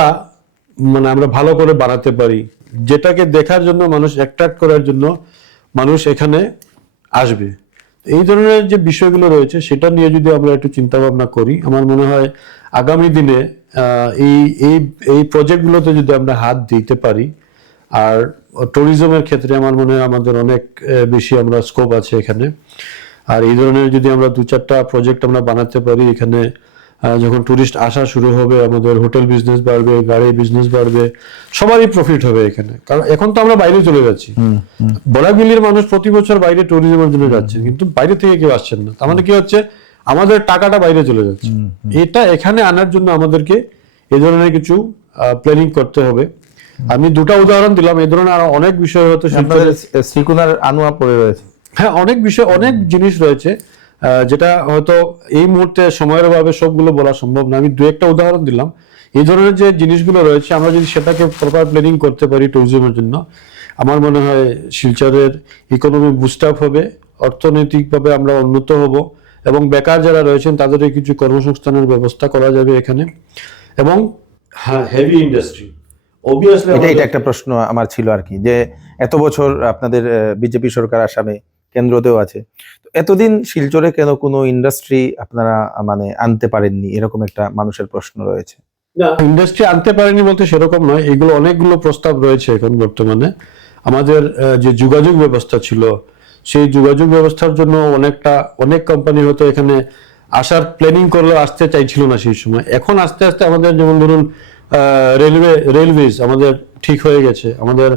মানে আমরা ভালো করে বানাতে পারি, যেটাকে দেখার জন্য মানুষ অ্যাট্রাক্ট করার জন্য মানুষ এখানে আসবে, এই ধরনের যে বিষয়গুলো রয়েছে, সেটা নিয়ে যদি আমরা একটু চিন্তা ভাবনা করি, আমার মনে হয় আগামী দিনে এই এই এই প্রজেক্টগুলোতে যদি আমরা হাত দিতে পারি, আর ট্যুরিজমের ক্ষেত্রে আমার মনে হয় আমাদের অনেক বেশি আমরা স্কোপ আছে এখানে। আর এই ধরনের যদি আমরা 2-4টা প্রজেক্ট আমরা বানাতে পারি, এখানে যখন টুরিস্ট আসা শুরু হবে, আমাদের হোটেল বিজনেস বাড়বে, গাড়ি বিজনেস বাড়বে, সবারই প্রফিট হবে এখানে। কারণ এখন তো আমরা বাইরে চলে যাচ্ছি, বরাকভ্যালির মানুষ প্রতি বছর বাইরে ট্যুরিজমের জন্য যাচ্ছে, কিন্তু বাইরে থেকে কেউ আসছেন না। তার মানে কি হচ্ছে, আমাদের টাকাটা বাইরে চলে যাচ্ছে। এটা এখানে আনার জন্য আমাদেরকে এই ধরনের কিছু প্ল্যানিং করতে হবে। আমি 2টা উদাহরণ দিলাম, এই ধরনের আরো অনেক বিষয় হয়তো শ্রীকুনার আনোয়া পড়ে রয়েছে। হ্যাঁ, অনেক বিষয়, অনেক জিনিস রয়েছে, যেটা হয়তো এই মুহূর্তে সময়ের অভাবে সবগুলো বলা সম্ভব না। আমি 2-1টা উদাহরণ দিলাম। এই ধরনের যে জিনিসগুলো রয়েছে, আমরা যদি সেটাকে প্রপার প্ল্যানিং করতে পারি ট্যুরিজমের জন্য, আমার মনে হয় শিলচরের ইকোনমি বুস্ট আপ হবে, অর্থনৈতিকভাবে আমরা উন্নত হব, এবং বেকার যারা রয়েছেন তাদের কিছু কর্মসংস্থানের ব্যবস্থা করা যাবে এখানে। এবং হ্যাঁ, হেভি ইন্ডাস্ট্রি অবভিয়াসলি। এটা একটা প্রশ্ন আমার ছিল আর কি, যে এত বছর আপনাদের বিজেপি সরকার আসামে, কেন্দ্রতেও আছে, তো এতদিন শিলচরে কেন কোনো ইন্ডাস্ট্রি আপনারা মানে আনতে পারেননি, এরকম একটা মানুষের প্রশ্ন রয়েছে। না, ইন্ডাস্ট্রি আনতে পারেনি বলতে সেরকম নয়, এগুলো অনেকগুলো প্রস্তাব রয়েছে এখন বর্তমানে। আমাদের যে যোগাযোগ ব্যবস্থা ছিল, সেই যোগাযোগ ব্যবস্থার জন্য অনেক কোম্পানি হয়তো এখানে আসার প্ল্যানিং করলে আসতে চাইছিল না সেই সময়। এখন আস্তে আস্তে আমাদের যেমন ধরুন রেলওয়েজ আমাদের ঠিক হয়ে গেছে, আমাদের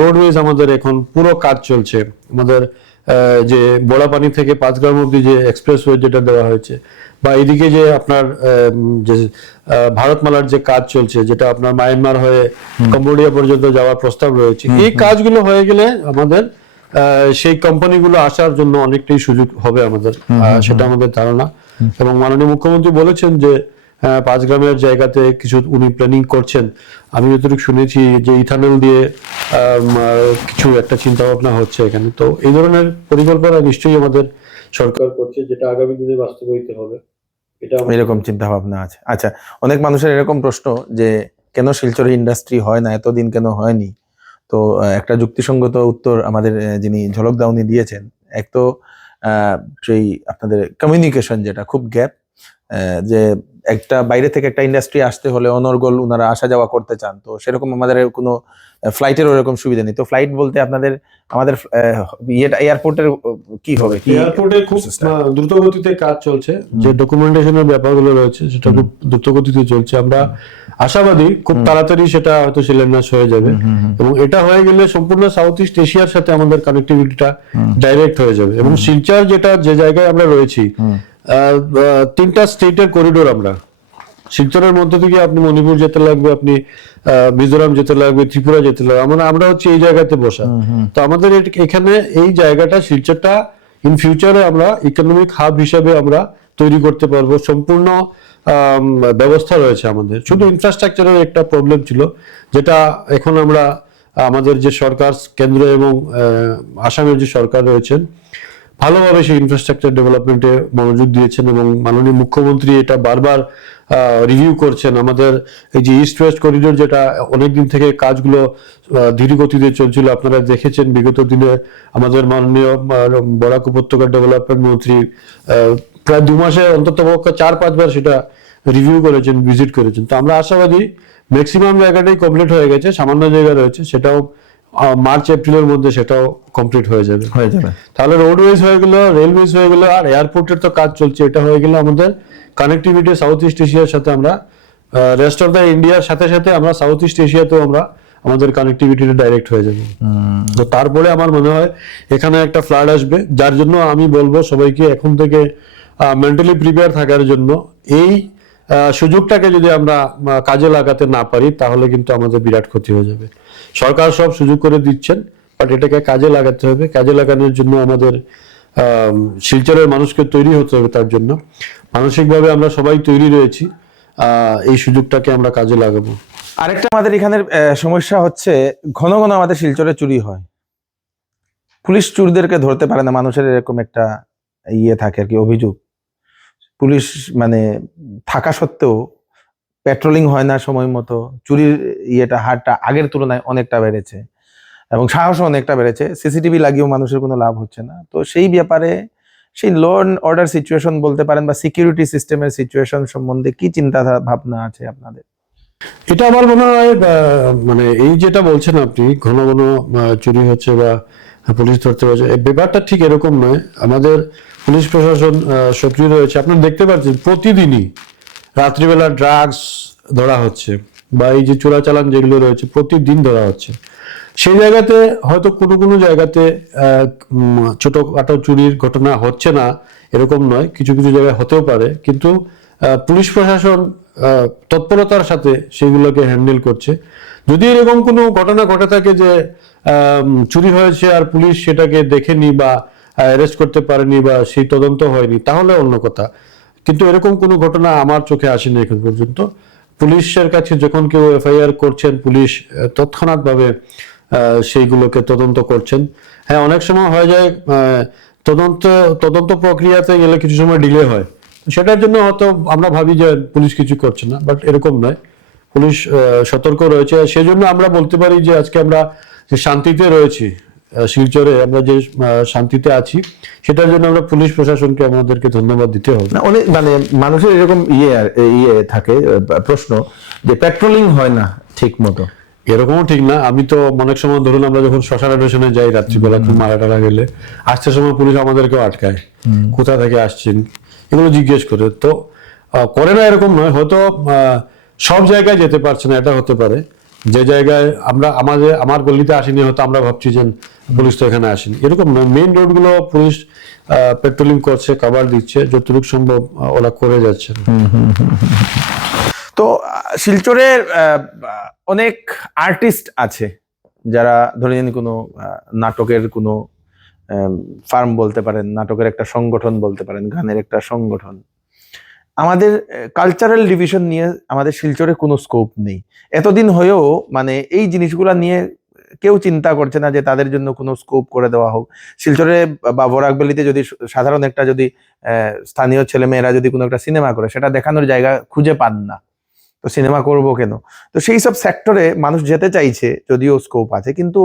রোডওয়েজ আমাদের এখন পুরো কাজ চলছে, আমাদের যে বড়াপানি থেকে পাঁচগ্রাম অব্দি যে এক্সপ্রেসওয়ে যেটা দেওয়া হয়েছে, বা এদিকে যে আপনার যে ভারতমালার যে কাজ চলছে, যেটা আপনার মায়ানমার হয়ে কম্বোডিয়া পর্যন্ত যাওয়ার প্রস্তাব রয়েছে, এই কাজগুলো হয়ে গেলে আমাদের সেই কোম্পানিগুলো আসার জন্য অনেকটাই সুযোগ হবে আমাদের, সেটা আমাদের ধারণা। এবং মাননীয় মুখ্যমন্ত্রী বলেছেন যে পাঁচগ্রামের জায়গাতে কিছু উনি প্ল্যানিং করছেন। আমি যতটুকু শুনেছি যে ইথানল দিয়ে কিছু একটা চিন্তা ভাবনা হচ্ছে এখানে। তো এই ধরনের পরিকল্পনা নিশ্চয়ই আমাদের সরকার করছে, যেটা আগামী দিনে বাস্তবায়িত হবে, এটা এরকম চিন্তা ভাবনা আছে। আচ্ছা, অনেক মানুষের এরকম প্রশ্ন যে কেন শিলচরে ইন্ডাস্ট্রি হয় না, এতদিন কেন হয়নি? তো একটা যুক্তিসঙ্গত উত্তর আমাদের যিনি ঝলক দাউনি দিয়েছেন। এক তো সেই আপনাদের কমিউনিকেশন যেটা খুব গ্যাপ, যে একটা বাইরে থেকে একটা ইন্ডাস্ট্রি আসতে হলে অনর্গল ওনারা আসা যাওয়া করতে চান, তো সেরকম আমাদের কোনো ফ্লাইটের ওরকম সুবিধা নেই। তো ফ্লাইট বলতে আমাদের ইয়েটা এয়ারপোর্টের কি হবে, কি এয়ারপোর্টে খুব দ্রুত গতিতে কাজ চলছে, যে ডকুমেন্টেশনের ব্যাপারগুলো রয়েছে সেটা খুব দ্রুত গতিতে চলছে। আমরা আশাবাদী খুব তাড়াতাড়ি সেটা হয়তো শিলান্যাস হয়ে যাবে, এবং এটা হয়ে গেলে সম্পূর্ণ সাউথ ইস্ট এশিয়ার সাথে আমাদের কানেক্টিভিটিটা ডাইরেক্ট হয়ে যাবে। এবং শিলচর যেটা যে জায়গায় আমরা রয়েছি, তিনটা স্টেটের করিডোর, আমরা শিলচরের মধ্যে থেকে আপনি মণিপুর যেতে লাগবে, আপনি মিজোরাম যেতে লাগবে, ত্রিপুরা যেতে লাগবে, আমরা হচ্ছে এই জায়গাতে বসা। তো আমাদের এখানে এই জায়গাটা, শিলচরটা ইন ফিউচারে আমরা ইকোনমিক হাব হিসাবে আমরা তৈরি করতে পারবো। সম্পূর্ণ ব্যবস্থা রয়েছে আমাদের, শুধু ইনফ্রাস্ট্রাকচারের একটা প্রবলেম ছিল, যেটা এখন আমরা আমাদের যে সরকার কেন্দ্র এবং আসামের যে সরকার রয়েছেন ভালোভাবে সেই ইনফ্রাস্ট্রাকচার ডেভেলপমেন্টে মনোযোগ দিয়েছেন, এবং মাননীয় মুখ্যমন্ত্রী এটা বারবার রিভিউ করছেন। আমাদের এই যে ইস্ট ওয়েস্ট করিডোর, যেটা অনেকদিন থেকে কাজগুলো ধীর গতিতে চলছিল, আপনারা দেখেছেন বিগত দিনে আমাদের মাননীয় বরাক উপত্যকা ডেভেলপমেন্ট মন্ত্রী প্রায় 2 মাসে অন্তত 4-5 বার সেটা রিভিউ করেছেন, ভিজিট করেছেন। তো আমরা আশাবাদী ম্যাক্সিমাম জায়গাটাই কমপ্লিট হয়ে গেছে, সামান্য জায়গা রয়েছে, সেটাও মার্চ এপ্রিলের মধ্যে সেটাও কমপ্লিট হয়ে যাবে। তাহলে রোডওয়েজ হয়ে গেল, রেলওয়েজ হয়ে গেল, আর এয়ারপোর্টের তো কাজ চলছে, এটা হয়ে গেলে আমাদের কানেক্টিভিটি সাউথ ইস্ট এশিয়ার সাথে, আমরা রেস্ট অফ দ্য ইন্ডিয়ার সাথে সাথে আমরা সাউথ ইস্ট এশিয়াতেও আমরা আমাদের কানেক্টিভিটিটা ডাইরেক্ট হয়ে যাবে। তো তারপরে আমার মনে হয় এখানে একটা ফ্লাড আসবে, যার জন্য আমি বলবো সবাইকে এখন থেকে মেন্টালি প্রিপেয়ার থাকার জন্য। এই সুযোগটাকে যদি আমরা কাজে লাগাতে না পারি, তাহলে কিন্তু আমাদের বিরাট ক্ষতি হয়ে যাবে। সরকার সব সুযোগ করে দিচ্ছেন, বাট এটাকে কাজে লাগাতে হবে। কাজে লাগানোর জন্য আমাদের শিলচরের মানুষকে তৈরি হতে হবে, তার জন্য মানসিকভাবে আমরা সবাই তৈরি রয়েছি, এই সুযোগটাকে আমরা কাজে লাগাবো। আরেকটা আমাদের এখানের সমস্যা হচ্ছে, ঘন ঘন আমাদের শিলচরে চুরি হয়, পুলিশ চোরদেরকে ধরতে পারে না, মানুষের এরকম একটা ইয়ে থাকে আর কি, অভিযোগ। পুলিশ মানে থাকা সত্ত্বেও পেট্রোলিং হয় না সময় মতো, চুরির হারটা আগের তুলনায় অনেকটা বেড়েছে, এবং সাহসও অনেকটা বেড়েছে। সিসিটিভি লাগিয়েও মানুষের কোনো লাভ হচ্ছে না। তো সেই ব্যাপারে, সেই ল অ্যান্ড অর্ডার সিচুয়েশন বলতে পারেন, বা সিকিউরিটি সিস্টেমের সিচুয়েশন সম্বন্ধে কি চিন্তা ভাবনা আছে আপনাদের? এটা আমার মনে হয় মানে এই যেটা বলছেন আপনি, ঘন ঘন চুরি হচ্ছে বা পুলিশ ধরতে পারছে, এই ব্যাপারটা ঠিক এরকম নয়। আমাদের পুলিশ প্রশাসন সক্রিয় রয়েছে। আপনারা দেখতে পাচ্ছেন প্রতিদিনই রাত্রিবেলা ড্রাগস ধরা হচ্ছে, বা এই যে চোরাচালান যেগুলো রয়েছে প্রতিদিন ধরা হচ্ছে। সেই জায়গাতে হয়তো কোনো কোনো জায়গাতে ছোটখাটো চুরির ঘটনা হচ্ছে না এরকম নয়, কিছু কিছু জায়গায় হতেও পারে, কিন্তু পুলিশ প্রশাসন তৎপরতার সাথে সেগুলোকে হ্যান্ডেল করছে। যদি এরকম কোনো ঘটনা ঘটে থাকে যে চুরি হয়েছে আর পুলিশ সেটাকে দেখেনি বা অ্যারেস্ট করতে পারেনি বা সেই তদন্ত হয়নি, তাহলে অন্য কথা। কিন্তু এরকম কোনো ঘটনা আমার চোখে আসেনি এখন পর্যন্ত। পুলিশের কাছে যখন কেউ এফআইআর করছেন, পুলিশ তৎক্ষণাৎভাবে সেইগুলোকে তদন্ত করছেন। হ্যাঁ, অনেক সময় হয়ে যায় তদন্ত প্রক্রিয়াতে গেলে কিছু সময় ডিলে হয়, সেটার জন্য হয়তো আমরা ভাবি যে পুলিশ কিছু করছে না, বাট এরকম নয়, পুলিশ সতর্ক রয়েছে। সেজন্য আমরা বলতে পারি যে আজকে আমরা যে শান্তিতে রয়েছি, শিলচরে আমরা যে শান্তিতে আছি, সেটার জন্য আমরা পুলিশ প্রশাসনকে আমাদেরকে ধন্যবাদ দিতে হবে। না, অনেক মানে মানুষের এরকম ইয়ে থাকে, প্রশ্ন যে পেট্রোলিং হয় না ঠিক মতো। এরকমও ঠিক না। আমি তো অনেক সময় ধরুন আমরা যখন শ্মশান স্টেশনে যাই রাত্রিবেলা, খুব মারা টারা গেলে, আসতে সময় পুলিশ আমাদেরকেও আটকায়, কোথা থেকে আসছেন এগুলো জিজ্ঞেস করে। তো করে না এরকম নয়, হয়তো সব জায়গায় যেতে পারছে না, এটা হতে পারে। যে জায়গায় আমার গলিতে আসেনি, হয়তো আমরা ভাবছি যে পুলিশ তো এখানে আসেনি, এরকম নয়। মেইন রোডগুলো পুলিশ পেট্রোলিং করছে, কভার দিচ্ছে, যতটুকু সম্ভব ওরা করে যাচ্ছে। তো শিলচরের অনেক আর্টিস্ট আছে যারা ধরে নিন কোনো নাটকের কোনো ফার্ম বলতে পারেন, নাটকের একটা সংগঠন বলতে পারেন, গানের একটা সংগঠন। আমাদের কালচারাল ডিভিশন নিয়ে আমাদের শিলচরে কোনো স্কোপ নেই। এতদিন হয়েও মানে এই জিনিসগুলা নিয়ে কেউ চিন্তা করছে না যে তাদের জন্য কোনো স্কোপ করে দেওয়া হোক। শিলচরে বা বরাকবেলিতে যদি সাধারণ একটা যদি স্থানীয় ছেলেমেয়েরা যদি কোনো একটা সিনেমা করে, সেটা দেখানোর জায়গা খুঁজে পান না। তো সিনেমা করব কেন? তো সেই সব সেক্টরে মানুষ যেতে চাইছে, যদিও স্কোপ আছে, কিন্তু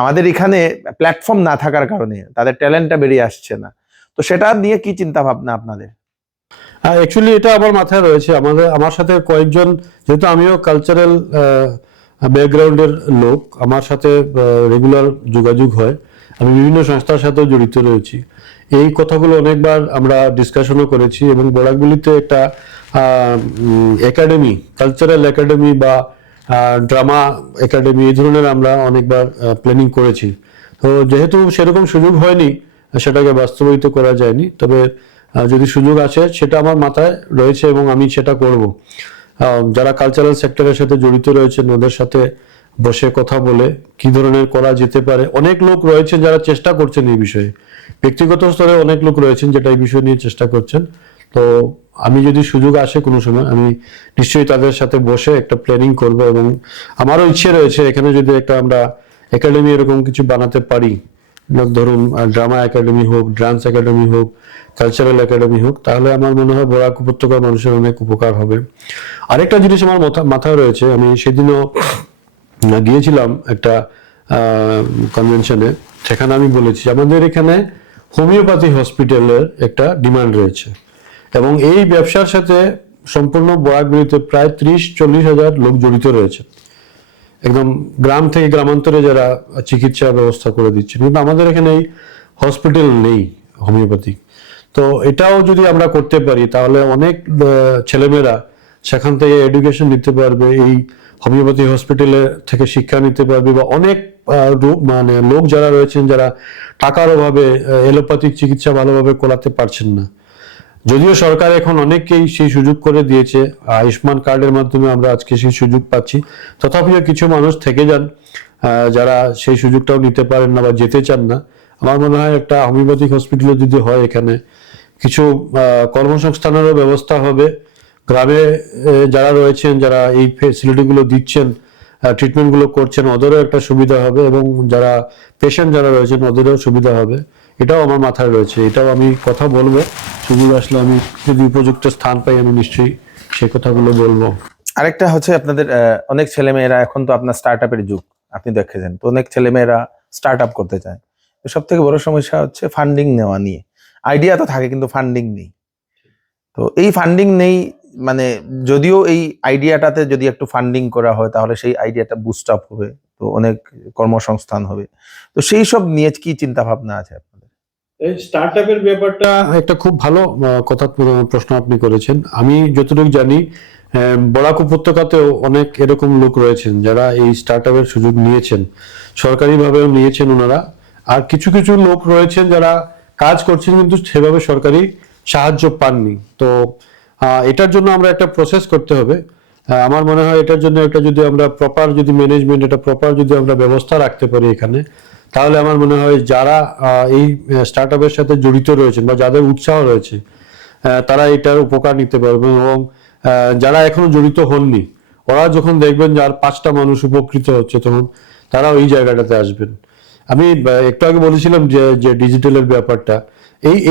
আমাদের এখানে প্ল্যাটফর্ম না থাকার কারণে তাদের ট্যালেন্টটা বেরিয়ে আসছে না। তো সেটা নিয়ে কি চিন্তা ভাবনা আপনাদের? অ্যাকচুয়ালি এটা আমার মাথায় রয়েছে। আমার সাথে কয়েকজন, যেহেতু আমিও কালচারাল ব্যাকগ্রাউন্ডের লোক, আমার সাথে রেগুলার যোগাযোগ হয়, আমি বিভিন্ন সংস্থার সাথেও জড়িত রয়েছি। এই কথাগুলো অনেকবার আমরা ডিসকাশনও করেছি, এবং বরাকবেলিতে একটা একাডেমি, কালচারাল একাডেমি বা ড্রামা একাডেমি, এই ধরনের আমরা অনেকবার প্ল্যানিং করেছি। তো যেহেতু সেরকম সুযোগ হয়নি, সেটাকে বাস্তবায়িত করা যায়নি। তবে যদি সুযোগ আসে, সেটা আমার মাথায় রয়েছে এবং আমি সেটা করব। যারা কালচারাল সেক্টরের সাথে জড়িত রয়েছেন, ওদের সাথে বসে কথা বলে কি ধরনের করা যেতে পারে। অনেক লোক রয়েছেন যারা চেষ্টা করছেন এই বিষয়ে, ব্যক্তিগত স্তরে অনেক লোক রয়েছেন যেটা এই বিষয় নিয়ে চেষ্টা করছেন। তো আমি যদি সুযোগ আসে কোনো সময়, আমি নিশ্চয়ই তাদের সাথে বসে একটা প্ল্যানিং করব, এবং আমারও ইচ্ছে রয়েছে এখানে যদি একটা আমরা একাডেমি এরকম কিছু বানাতে পারি, ধরুন ড্রামা একাডেমি হোক, ডান্স একাডেমি হোক, কালচারাল একাডেমি হোক, তাহলে আমার মনে হয় বরাক উপত্যকার মানুষের অনেক উপকার হবে। আরেকটা জিনিস আমার মাথায় রয়েছে, আমি সেদিনও গিয়েছিলাম একটা কনভেনশনে, সেখানে আমি বলেছি আমাদের এখানে হোমিওপ্যাথি হসপিটালের একটা ডিমান্ড রয়েছে, এবং এই ব্যবসার সাথে সম্পূর্ণ বরাকবেলিতে প্রায় 30-40 হাজার লোক জড়িত রয়েছে, একদম গ্রাম থেকে গ্রামান্তরে যারা চিকিৎসা ব্যবস্থা করে দিচ্ছেন। কিন্তু আমাদের এখানে এই হসপিটাল নেই হোমিওপ্যাথিক। তো এটাও যদি আমরা করতে পারি, তাহলে অনেক ছেলেমেয়েরা সেখান থেকে এডুকেশন নিতে পারবে, এই হোমিওপ্যাথি হসপিটালে থেকে শিক্ষা নিতে পারবে, বা অনেক মানে লোক যারা রয়েছেন যারা টাকার অভাবে এলোপ্যাথিক চিকিৎসা ভালোভাবে করাতে পারছেন না। যদিও সরকার এখন অনেককেই সেই সুযোগ করে দিয়েছে, আয়ুষ্মান কার্ডের মাধ্যমে আমরা আজকে সেই সুযোগ পাচ্ছি, তথাপিও কিছু মানুষ থেকে যান যারা সেই সুযোগটাও নিতে পারেন না বা যেতে চান না। আমার মনে হয় একটা হোমিওপ্যাথিক হসপিটাল যদি হয়, এখানে কিছু কর্মসংস্থানেরও ব্যবস্থা হবে। গ্রামে যারা রয়েছেন, যারা এই ফেসিলিটিগুলো দিচ্ছেন, ট্রিটমেন্টগুলো করছেন, ওদেরও একটা সুবিধা হবে, এবং যারা পেশেন্ট যারা রয়েছেন ওদেরও সুবিধা হবে। এটাও আমার মাথায় রয়েছে, এটাও আমি কথা বলবো। সুযোগ আসলে আমি যদি উপযুক্ত স্থান পাই, আমি নিশ্চয়ই সেই কথাগুলো বলবো। আরেকটা হচ্ছে আপনাদের অনেক ছেলেমেয়েরা, এখন তো আপনার স্টার্ট আপের যুগ, আপনি দেখেছেন, তো অনেক ছেলেমেয়েরা স্টার্ট আপ করতে চায়। তো সব থেকে বড় সমস্যা হচ্ছে ফান্ডিং নেওয়া নিয়ে। আইডিয়া তো থাকে কিন্তু ফান্ডিং নেই। তো এই ফান্ডিং নেই, মানে যদিও এই আইডিয়াটাতে যদি একটু ফান্ডিং করা হয়, তাহলে সেই আইডিয়াটা বুস্ট আপ হবে, তো অনেক কর্মসংস্থান হবে। তো সেই সব নিয়ে কি চিন্তা ভাবনা আছে আপনাদের? এই স্টার্টআপের ব্যাপারটা একটা খুব ভালো প্রশ্ন আপনি করেছেন। আমি যতটুকু জানি, বরাক উপত্যকাতেও অনেক এরকম লোক রয়েছেন যারা এই স্টার্টআপের সুযোগ নিয়েছেন, সরকারিভাবেও নিয়েছেন ওনারা। আর কিছু কিছু লোক রয়েছেন যারা কাজ করছেন কিন্তু সেভাবে সরকারি সাহায্য পাননি। তো এটার জন্য আমরা একটা প্রসেস করতে হবে। আমার মনে হয় এটার জন্য একটা যদি আমরা প্রপার যদি ম্যানেজমেন্ট, এটা প্রপার যদি আমরা ব্যবস্থা রাখতে পারি এখানে, তাহলে আমার মনে হয় যারা এই স্টার্টআপের সাথে জড়িত রয়েছেন বা যাদের উৎসাহ রয়েছে, তারা এটার উপকার নিতে পারবেন। এবং যারা এখনো জড়িত হননি, ওরা যখন দেখবেন যে আর 5টা মানুষ উপকৃত হচ্ছে, তখন তারা ওই জায়গাটাতে আসবেন। আমি একটু আগে বলেছিলাম যে ডিজিটালের ব্যাপারটা,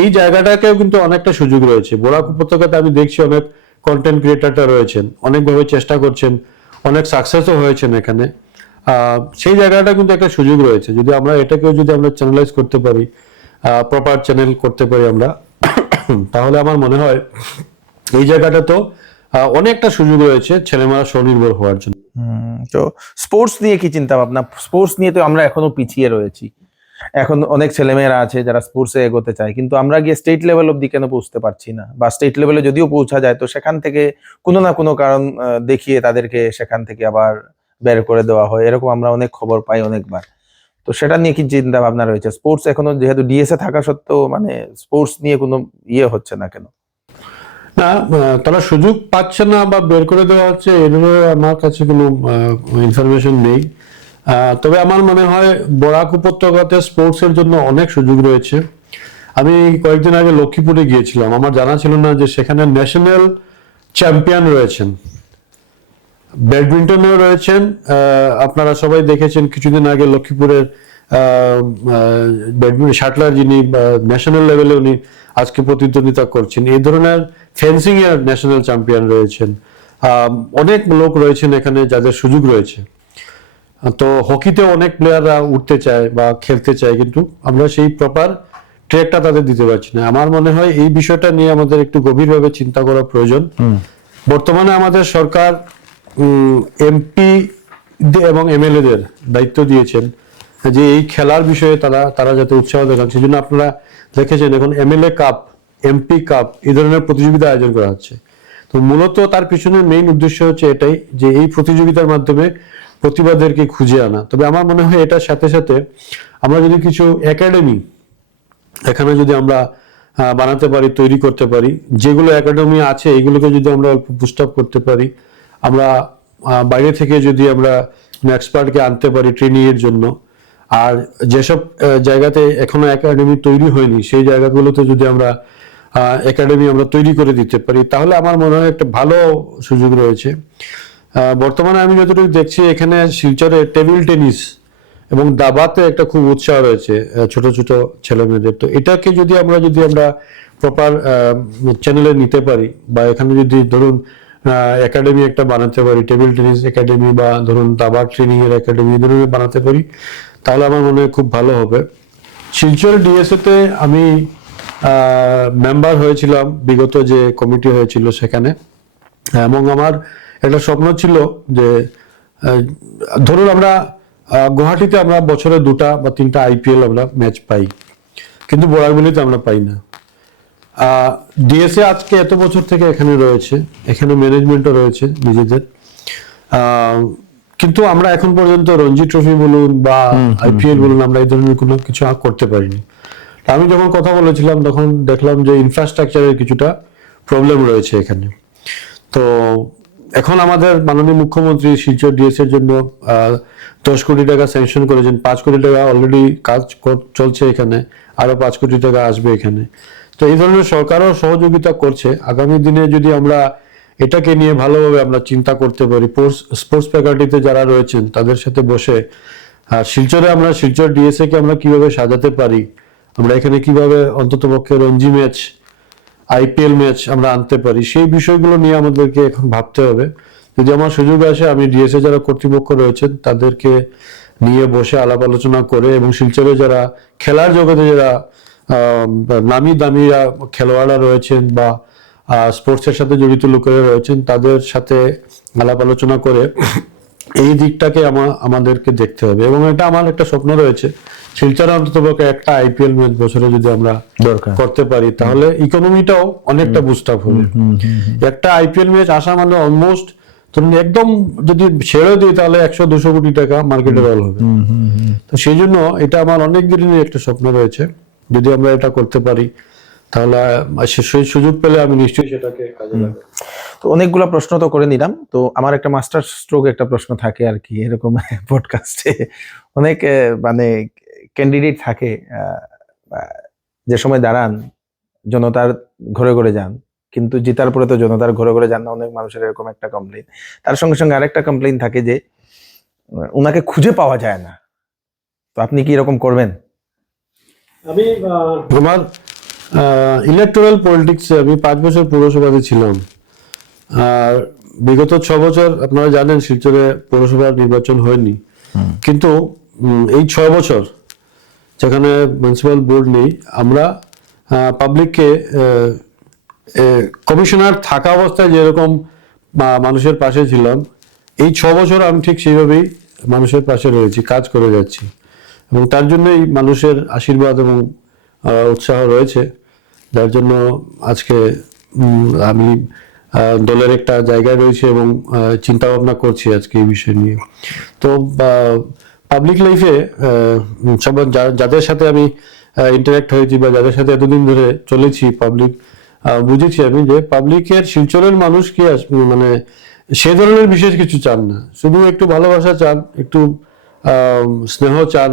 এই জায়গাটাকেও কিন্তু অনেকটা সুযোগ রয়েছে। বরাক উপত্যকাতে আমি দেখছি অনেক কন্টেন্ট ক্রিয়েটাররা রয়েছেন, অনেকভাবে চেষ্টা করছেন, অনেক সাকসেসও হয়েছেন এখানে। সেই জায়গাটা কিন্তু একটা সুযোগ রয়েছে, যদি আমরা এটাকেও যদি আমরা চ্যানেলাইজ করতে পারি, প্রপার চ্যানেল করতে পারি আমরা, তাহলে আমার মনে হয় এই জায়গাটা তো অনেকটা সুযোগ রয়েছে ছেলেমেয়েরা স্বনির্ভর হওয়ার জন্য। তো স্পোর্টস নিয়ে কি চিন্তা ভাবনা? স্পোর্টস নিয়ে তো আমরা এখনো পিছিয়ে রয়েছি। এখন অনেক ছেলেমেয়েরা আছে যারা স্পোর্টসে এগোতে চায়, কিন্তু আমরা গিয়ে স্টেট লেভেল অব্দি কেন পৌঁছতে পারছি না? বা স্টেট লেভেলে যদিও পৌঁছা যায় তো সেখান থেকে কোনো না কোনো কারণ দেখিয়ে তাদেরকে সেখান থেকে আবার বের করে দেওয়া হয়, এরকম আমরা অনেক খবর পাই অনেকবার। তো সেটা নিয়ে কি চিন্তা ভাবনা রয়েছে? স্পোর্টস এখনো যেহেতু ডিএসএ থাকা সত্ত্বেও মানে স্পোর্টস নিয়ে কোনো ইয়ে হচ্ছে না কেন? না, তারা সুযোগ পাচ্ছে না বা বের করে দেওয়া হচ্ছে, এর আমার কাছে কোনো ইনফরমেশন নেই। তবে আমার মনে হয় বরাক উপত্যকাতে স্পোর্টসের জন্য অনেক সুযোগ রয়েছে। আমি কয়েকদিন আগে লক্ষ্মীপুরে গিয়েছিলাম, আমার জানা ছিল না যে সেখানে ন্যাশনাল চ্যাম্পিয়ন রয়েছেন, ব্যাডমিন্টনেও রয়েছেন। আপনারা সবাই দেখেছেন কিছুদিন আগে লক্ষ্মীপুরের ব্যাডমিন্টন শাটলার, যিনি ন্যাশনাল লেভেলে উনি আজকে প্রতিদ্বন্দ্বিতা করছেন। এই ধরনের ফেন্সিং এর ন্যাশনাল চ্যাম্পিয়ন রয়েছেন। অনেক লোক রয়েছেন এখানে যাদের সুযোগ রয়েছে। তো হকিতে অনেক প্লেয়াররা উঠতে চায় বা খেলতে চায়, কিন্তু আমরা সেই প্রপার ট্র্যাকটা তাদের দিতে পারছি না। আমার মনে হয় এই বিষয়টা নিয়ে আমাদের একটু গভীরভাবে চিন্তা করা প্রয়োজন। বর্তমানে আমাদের সরকার এমপি এবং এমএলএ দের দায়িত্ব দিয়েছেন যে এই খেলার বিষয়ে তারা যাতে উৎসাহ দেখান। সেই জন্য আপনারা দেখেছেন এখন এমএলএ কাপ, এমপি কাপ, এই ধরনের প্রতিযোগিতা আয়োজন করা হচ্ছে। তো মূলত তার পিছনে মেইন উদ্দেশ্য হচ্ছে এটাই, যে এই প্রতিযোগিতার মাধ্যমে প্রতিভাদেরকে খুঁজে আনা। তবে আমার মনে হয় এটার সাথে সাথে আমরা যদি কিছু একাডেমি এখানে যদি আমরা বানাতে পারি, তৈরি করতে পারি, যেগুলো একাডেমি আছে এগুলোকে যদি আমরা অল্প বুস্ট আপ করতে পারি, আমরা বাইরে থেকে যদি আমরা এক্সপার্টকে আনতে পারি ট্রেনিং এর জন্য, আর যেসব জায়গাতে এখনো একাডেমি তৈরি হয়নি সেই জায়গাগুলোতে যদি আমরা একাডেমি আমরা তৈরি করে দিতে পারি, তাহলে আমার মনে হয় একটা ভালো সুযোগ রয়েছে। বর্তমানে আমি যতটুকু দেখছি এখানে শিলচরে টেবিল টেনিস এবং দাবাতে একটা খুব উৎসাহ রয়েছে ছোট ছোট ছেলে মেয়েদের। তো এটাকে যদি আমরা প্রপার চ্যানেলে নিতে পারি, বা এখানে যদি ধরুন একাডেমি একটা বানাতে পারি, টেবিল টেনিস একাডেমি বা ধরুন দাবা ট্রেনিং এর একাডেমি ধরনের বানাতে পারি, তাহলে আমার মনে হয় খুব ভালো হবে। শিলচর ডিএসএ তে আমি মেম্বার হয়েছিলাম বিগত যে কমিটি হয়েছিল সেখানে, এবং আমার একটা স্বপ্ন ছিল যে ধরুন আমরা গুয়াহাটিতে আমরা বছরে 2টা বা 3টা আইপিএল আমরা ম্যাচ পাই, কিন্তু বরাকভ্যালিতে আমরা পাই না। ডিএসএ আজকে এত বছর থেকে এখানে রয়েছে, এখানে ম্যানেজমেন্টও রয়েছে নিজেদের, কিন্তু আমরা এখন পর্যন্ত রঞ্জি ট্রফি বলুন বা আইপিএল বলুন আমরা এই ধরনের কোনো কিছু করতে পারিনি। আমি যখন কথা বলেছিলাম তখন দেখলাম যে ইনফ্রাস্ট্রাকচারের কিছুটা প্রবলেম রয়েছে এখানে। তো এখন আমাদের মাননীয় মুখ্যমন্ত্রী শিলচর ডিএস এর জন্য 10 কোটি টাকা স্যাংশন করেছেন। 5 কোটি টাকা অলরেডি কাজ চলছে এখানে, আরো 5 কোটি টাকা আসবে এখানে। তো এই ধরনের সরকারও সহযোগিতা করছে। আগামী দিনে যদি আমরা এটাকে নিয়ে ভালোভাবে আমরা চিন্তা করতে পারি, স্পোর্টস ফ্যাকাল্টিতে যারা রয়েছেন তাদের সাথে বসে শিলচরে আমরা শিলচর ডিএসএ কে আমরা কিভাবে সাজাতে পারি, আমরা এখানে কিভাবে অন্ততপক্ষে রঞ্জি ম্যাচ, আইপিএল ম্যাচ আমরা আনতে পারি, সেই বিষয়গুলো নিয়ে আমাদেরকে এখন ভাবতে হবে। যদি আমার সুযোগ আসে আমি ডিএসএ যারা কর্তৃপক্ষ রয়েছেন তাদেরকে নিয়ে বসে আলাপ আলোচনা করে, এবং শিলচরে যারা খেলার জগতে যারা নামি দামিরা খেলোয়াড়রা রয়েছেন বা স্পোর্টসের সাথে জড়িত লোকেরা রয়েছেন তাদের সাথে আলাপ আলোচনা করে এই দিকটাকে আমাদেরকে দেখতে হবে। এবং এটা আমার একটা স্বপ্ন রয়েছে, শিলচরে অন্ততপক্ষে একটা আইপিএল ম্যাচ বছরে যদি আমরা করতে পারি তাহলে ইকোনমিটাও অনেকটা বুস্ট আপ হবে। একটা আইপিএল ম্যাচ আসা মানে অলমোস্ট ধরুন একদম যদি ছেড়ে দিই তাহলে 100-200 কোটি টাকা মার্কেটে রোল হবে। তো সেই জন্য এটা আমার অনেক দিনের একটা স্বপ্ন রয়েছে, যদি আমরা এটা করতে পারি তাহলে সেই সুযোগ পেলে আমি নিশ্চয়ই সেটাকে কাজে লাগাবো। তো অনেকগুলো প্রশ্ন তো করে নিলাম, তো আমার একটা মাস্টার স্ট্রোক একটা প্রশ্ন থাকে আর কি, এরকম পডকাস্টে অনেক মানে ক্যান্ডিডেট থাকে যে সময় দাঁড়ান জনতার ঘরে ঘরে যান, কিন্তু জিতার পরে তো জনতার ঘরে ঘরে যান না, অনেক মানুষের এরকম একটা কমপ্লেইন। তার সঙ্গে সঙ্গে আরেকটা কমপ্লেইন থাকে যে ওনাকে খুঁজে পাওয়া যায় না। তো আপনি কি এরকম করবেন? আমি আমার ইলেকটোরাল পলিটিক্সে আমি 5 বছর পৌরসভাতে ছিলাম, আর বিগত 6 বছর আপনারা জানেন শিলচরে পৌরসভার নির্বাচন হয়নি। কিন্তু এই 6 বছর যেখানে মিউনিসিপ্যাল বোর্ড নেই, আমরা পাবলিককে কমিশনার থাকা অবস্থায় যেরকম মানুষের পাশে ছিলাম, এই 6 বছর আমি ঠিক সেইভাবেই মানুষের পাশে রয়েছি, কাজ করে যাচ্ছি, এবং তার জন্যই মানুষের আশীর্বাদ এবং উৎসাহ রয়েছে, যার জন্য আজকে আমি দলের একটা জায়গায় রয়েছে এবং চিন্তা ভাবনা করছি আজকে এই বিষয় নিয়ে। তো পাবলিক লাইফে সব যাদের সাথে আমি ইন্টারাক্ট হয়েছি বা যাদের সাথে এতদিন ধরে চলেছি পাবলিক, বুঝেছি আমি যে পাবলিকের শিলচরের মানুষ কি মানে সে ধরনের বিশেষ কিছু চান না, শুধু একটু ভালোবাসা চান, একটু স্নেহ চান,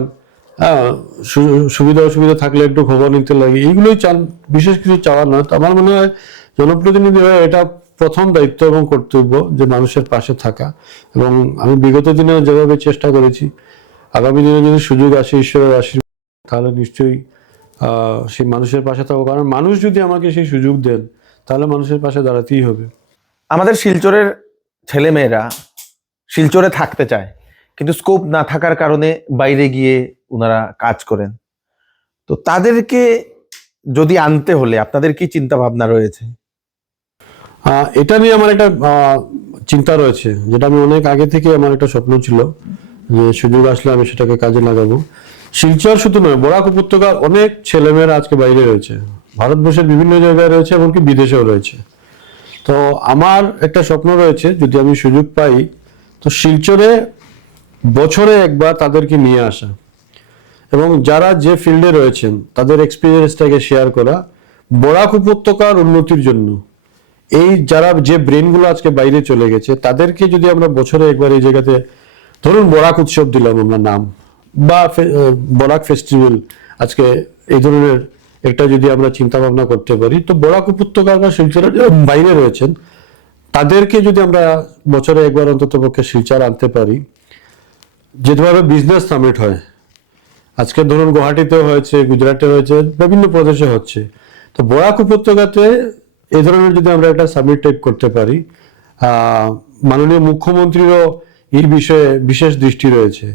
সুবিধা অসুবিধা থাকলে একটু খবর নিতে লাগে, এইগুলোই চান, বিশেষ কিছু চাওয়ার না। তো আমার মনে হয় জনপ্রতিনিধি হয়ে এটা প্রথম দায়িত্ব এবং কর্তব্য যে মানুষের পাশে থাকা, এবং আমি বিগত দিনে যেভাবে চেষ্টা করেছি, আগামী দিনে যদি সুযোগ আসে ঈশ্বরের আশীর্বাদ, তাহলে নিশ্চয়ই সেই মানুষের পাশে থাকবো, কারণ মানুষ যদি আমাকে সেই সুযোগ দেন তাহলে মানুষের পাশে দাঁড়াতেই হবে। আমাদের শিলচরের ছেলেমেয়েরা শিলচরে থাকতে চায়, কিন্তু স্কোপ না থাকার কারণে বাইরে গিয়ে ওনারা কাজ করেন। তো তাদেরকে যদি আনতে হলে আপনাদের কি চিন্তা ভাবনা রয়েছে? এটা নিয়ে আমার একটা চিন্তা রয়েছে, যেটা আমি অনেক আগে থেকে আমার একটা স্বপ্ন ছিল যে সুযোগ আসলে আমি সেটাকে কাজে লাগাবো। শিলচর শুধু নয়, বরাক উপত্যকার অনেক ছেলেমেয়েরা আজকে বাইরে রয়েছে, ভারতবর্ষের বিভিন্ন জায়গায় রয়েছে, এমনকি বিদেশেও রয়েছে। তো আমার একটা স্বপ্ন রয়েছে, যদি আমি সুযোগ পাই তো শিলচরে বছরে একবার তাদেরকে নিয়ে আসা, এবং যারা যে ফিল্ডে রয়েছেন তাদের এক্সপিরিয়েন্সটাকে শেয়ার করা, বরাক উপত্যকার উন্নতির জন্য। এই যারা যে ব্রেনগুলো আজকে বাইরে চলে গেছে তাদেরকে যদি আমরা বছরে একবার এই জায়গাতে, ধরুন বরাক উৎসব দিলাম আমরা নাম, বা বরাক ফেস্টিভ্যাল, আজকে এই ধরনের একটা যদি আমরা চিন্তা ভাবনা করতে পারি, তো বরাক উপত্যকার বা শিলচরের বাইরে রয়েছেন তাদেরকে যদি আমরা বছরে একবার অন্তত পক্ষে শিলচর আনতে পারি, যেভাবে বিজনেস সামিট হয়, আজকে ধরুন গুয়াহাটিতেও হয়েছে, গুজরাটে হয়েছে, বিভিন্ন প্রদেশে হচ্ছে, তো বরাক উপত্যকাতে এই ধরনের যদি আমরা একটা সামিট টাইপ করতে পারি, মাননীয় মুখ্যমন্ত্রীরও এই বিষয়ে বিশেষ দৃষ্টি রয়েছে,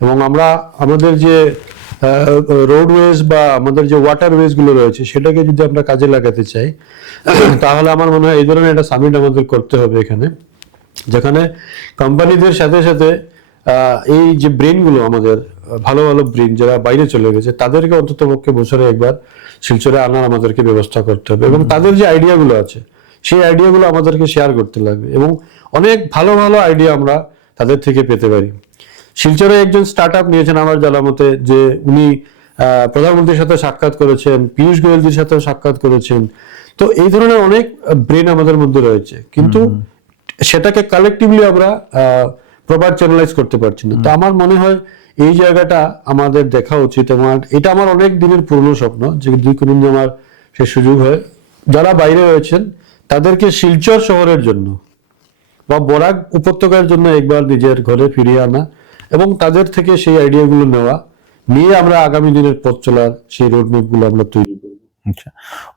এবং আমরা আমাদের যে রোডওয়েজ বা আমাদের যে ওয়াটারওয়েজ গুলো রয়েছে সেটাকে যদি আমরা কাজে লাগাতে চাই, তাহলে আমার মনে হয় এই ধরনের একটা সামিট আমাদের করতে হবে এখানে, যেখানে কোম্পানিদের সাথে সাথে এই যে ব্রেনগুলো আমাদের ভালো ভালো ব্রেন যারা বাইরে চলে গেছে তাদেরকে অন্তত পক্ষে বছরে একবার শিলচরে আনার আমাদেরকে ব্যবস্থা করতে হবে, এবং তাদের যে আইডিয়াগুলো আছে সেই আইডিয়াগুলো আমাদেরকে শেয়ার করতে লাগবে, এবং অনেক ভালো ভালো আইডিয়া আমরা তাদের থেকে পেতে পারি। শিলচরে একজন স্টার্ট আপ নিয়েছেন আমার জানা মতে, যে উনি প্রধানমন্ত্রীর সাথে সাক্ষাৎ করেছেন, পীযূষ গোয়েলজির সাথে সাক্ষাৎ করেছেন। তো এই ধরনের অনেক ব্রেন আমাদের মধ্যে রয়েছে, কিন্তু সেটাকে কালেকটিভলি আমরা প্রপার চ্যানেলাইজ করতে পারছি না। তো আমার মনে হয় এই জায়গাটা আমাদের দেখা উচিত, এবং এটা আমার অনেক দিনের পুরনো স্বপ্ন, যে যদি কোনোদিন আমার সে সুযোগ হয়, যারা বাইরে রয়েছেন তাদেরকে শিলচর শহরের জন্য বা বরাক উপত্যকার জন্য একবার নিজের ঘরে ফিরিয়ে আনা, এবং তাদের থেকে সেই আইডিয়াগুলো নেওয়া, নিয়ে আমরা আগামী দিনের পথ চলার সেই রোডম্যাপ গুলো আমরা তৈরি করব। আচ্ছা,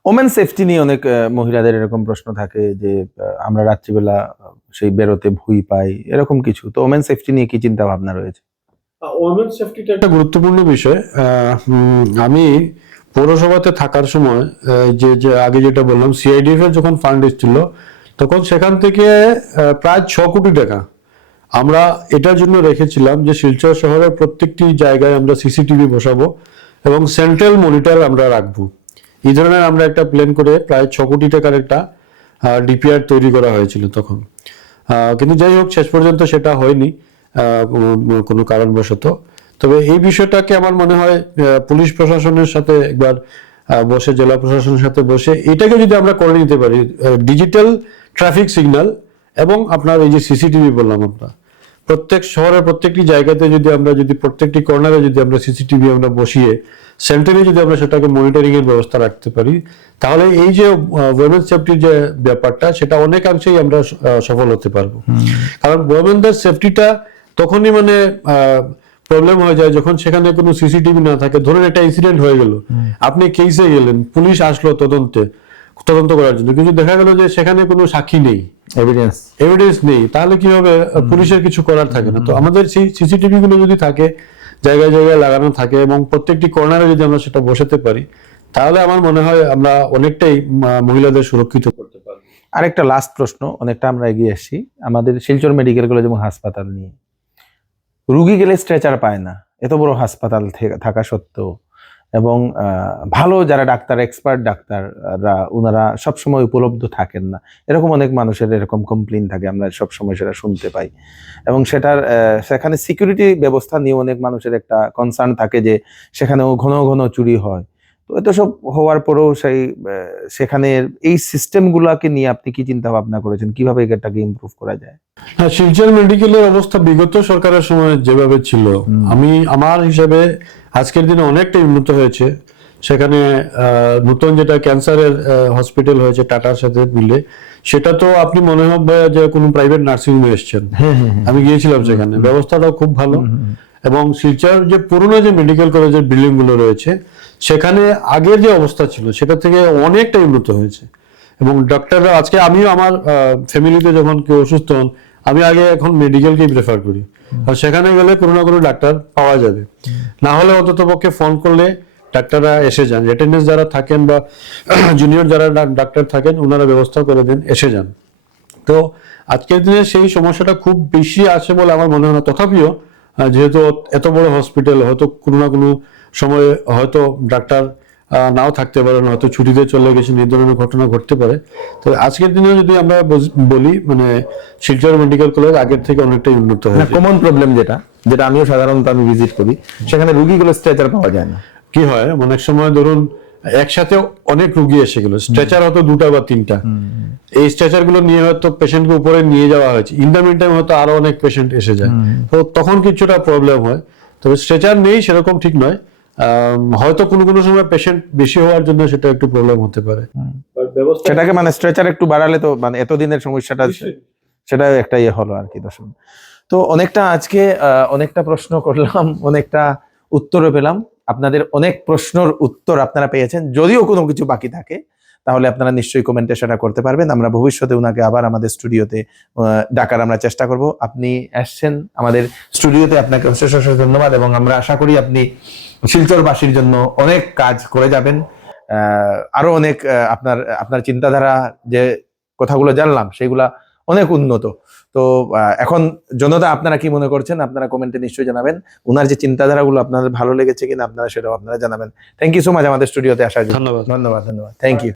ওমেন সেফটি নিয়ে অনেক মহিলাদের এরকম প্রশ্ন থাকে যে আমরা রাত্রিবেলা সেই বেরোতে ভুই পাই, এরকম কিছু। তো ওমেন সেফটি নিয়ে কি চিন্তা ভাবনা রয়েছে? ওমেন সেফটিটা একটা গুরুত্বপূর্ণ বিষয়। আমি পৌরসভাতে থাকার সময় যে আগে যেটা বললাম, সিআইডিএফ এর যখন ফান্ড এসেছিল তখন সেখান থেকে প্রায় 6 কোটি টাকা আমরা এটার জন্য রেখেছিলাম যে শিলচর শহরের প্রত্যেকটি জায়গায় আমরা সিসিটিভি বসাবো এবং সেন্ট্রাল মনিটর আমরা রাখবো। এই ধরনের আমরা একটা প্ল্যান করে প্রায় 6 কোটি টাকার একটা ডিপিআর তৈরি করা হয়েছিল তখন। কিন্তু যাই হোক, শেষ পর্যন্ত সেটা হয়নি কোনো কারণবশত। তবে এই বিষয়টাকে আমার মনে হয় পুলিশ প্রশাসনের সাথে একবার বসে, জেলা প্রশাসনের সাথে বসে এটাকে যদি আমরা করে নিতে পারি, ডিজিটাল ট্রাফিক সিগন্যাল এবং আপনার এই যে সিসিটিভি বললাম, আমরা প্রত্যেক শহরের প্রত্যেকটি জায়গাতে যদি প্রত্যেকটি কর্নারে যদি আমরা সিসিটিভি আমরা বসিয়ে সেন্টারে যদি আমরা সেটাকে মনিটরিং এর ব্যবস্থা রাখতে পারি, তাহলে এই যে ওমেন সেফটির যে ব্যাপারটা সেটা অনেকাংশেই আমরা সফল হতে পারবো। কারণ ওমেনদের সেফটিটা তখনই মানে প্রবলেম হয়ে যায় যখন সেখানে কোনো সিসিটিভি না থাকে। ধরুন একটা ইনসিডেন্ট হয়ে গেল, আপনি কেসে গেলেন, পুলিশ আসলো তদন্ত করার জন্য, কিন্তু দেখা গেল যে সেখানে কোনো সাক্ষী নেই, এভিডেন্স নেই, তাহলে কি হবে? পুলিশের কিছু করার থাকে না। তো আমাদের সেই সিসিটিভি গুলো যদি থাকে, জায়গায় জায়গায় লাগানো থাকে এবং প্রত্যেকটি কর্নারে যদি আমরা সেটা বসাতে পারি, তাহলে আমার মনে হয় আমরা অনেকটাই মহিলাদের সুরক্ষিত করতে পারবো। আরেকটা লাস্ট প্রশ্ন, অনেকটা আমরা এগিয়ে এসেছি আমাদের শিলচর মেডিকেল কলেজ এবং হাসপাতাল নিয়ে। রুগী গেলে স্ট্রেচার পায় না, এত বড় হাসপাতাল থাকা সত্ত্বেও, এবং ভালো যারা ডাক্তার, এক্সপার্ট ডাক্তাররা, ওনারা সবসময় উপলব্ধ থাকেন না। এরকম অনেক মানুষের এরকম কমপ্লেইন থাকে, আমরা সবসময় সেটা শুনতে পাই। এবং সেখানে সিকিউরিটি ব্যবস্থা নিয়ে অনেক মানুষের একটা কনসার্ন থাকে যে সেখানেও ঘন ঘন চুরি হয়। তো এত সব হওয়ার পরেও সেখানে এই সিস্টেমগুলোকে নিয়ে আপনি কি চিন্তা ভাবনা করেছেন, কিভাবে এটাকে ইমপ্রুভ করা যায়? হ্যাঁ, শিলচর মেডিকেলের অবস্থা বিগত সরকারের সময় যেভাবে ছিল, আমার হিসাবে আজকের দিনে অনেকটা উন্নত হয়েছে। সেখানে নতুন যেটা ক্যান্সারের হসপিটাল হয়েছে টাটার সাথে মিলে, সেটা তো আপনি মনে হবে যে কোনো প্রাইভেট নার্সিং হোমে এসেছেন। আমি গিয়েছিলাম সেখানে, ব্যবস্থাটাও খুব ভালো। এবং শিলচর যে পুরনো যে মেডিকেল কলেজের বিল্ডিং গুলো রয়েছে, সেখানে আগের যে অবস্থা ছিল সেটা থেকে অনেকটা উন্নত হয়েছে। এবং ডক্টররা আজকে, আমিও আমার ফ্যামিলিতে যখন কেউ অসুস্থ হন, আমি আগে এখন মেডিকেলকেই প্রেফার করি। আর সেখানে গেলে কোনো না কোনো ডাক্তার পাওয়া যাবে, না হলে অন্তত পক্ষে ফোন করলে ডাক্তাররা এসে যান। অ্যাটেন্ডেন্স যারা থাকেন বা জুনিয়র যারা ডাক্তার থাকেন, ওনারা ব্যবস্থা করে দেন, এসে যান। তো আজকের দিনে সেই সমস্যাটা খুব বেশি আছে বলে আমার মনে হয় না। তথাপিও যেহেতু এত বড় হসপিটাল, হয়তো কোনো না কোনো সময় হয়তো ডাক্তার নাও থাকতে পারেন, হয়তো ছুটিতে চলে গেছে, এই ধরনের ঘটনা ঘটতে পারে। তো আজকের দিনে যদি আমরা বলি, মানে শিলচর মেডিকেল কলেজ আগের থেকে অনেকটাই উন্নত হয়েছে। কমন প্রবলেম যেটা আমিও সাধারণত আমি ভিজিট করি, সেখানে রুগীগুলো স্ট্রেচার পাওয়া যায় না। কি হয় অনেক সময়, ধরুন একসাথে অনেক রুগী এসে গেল, স্ট্রেচার হয়তো 2টা বা 3টা, এই স্ট্রেচার গুলো নিয়ে হয়তো পেশেন্টকে উপরে নিয়ে যাওয়া হয়েছে, ইন দ্য মিন টাইম হয়তো আরো অনেক পেশেন্ট এসে যায়। তো তখন কিছুটা প্রবলেম হয়। তবে স্ট্রেচার নেই সেরকম ঠিক নয়, হয়তো কোনো কোনো সময় পেশেন্ট বেশি হওয়ার জন্য সেটা একটু প্রবলেম হতে পারে। সেটাকে মানে স্ট্রেচার একটু বাড়ালে তো মানে এতদিনের সমস্যাটা সেটা একটা হলো আর কি। দর্শক, তো অনেকটা আজকে অনেকটা প্রশ্ন করলাম, অনেকটা উত্তরও পেলাম। আপনাদের অনেক প্রশ্নের উত্তর আপনারা পেয়েছেন। যদিও কোনো কিছু বাকি থাকে তাহলে আপনারা নিশ্চয়ই কমেন্টে সেটা করতে পারবেন। আমরা ভবিষ্যতে ওনাকে আবার আমাদের স্টুডিওতে ডাকার আমরা চেষ্টা করব। আপনি আসছেন আমাদের স্টুডিওতে, আপনাকে অশেষ অশেষ ধন্যবাদ। এবং আমরা আশা করি আপনি শিলচরবাসীর জন্য অনেক কাজ করে যাবেন। আরো অনেক আপনার চিন্তাধারা, যে কথাগুলো জানলাম সেগুলা অনেক উন্নত। তো এখন জনতা আপনারা কি মনে করছেন, আপনারা কমেন্টে নিশ্চয়ই জানাবেন। ওনার যে চিন্তাধারাগুলো আপনাদের ভালো লেগেছে কিনা আপনারা সেটাও জানাবেন। থ্যাংক ইউ সো মাচ আমাদের স্টুডিওতে আসার জন্য। ধন্যবাদ। Thank you.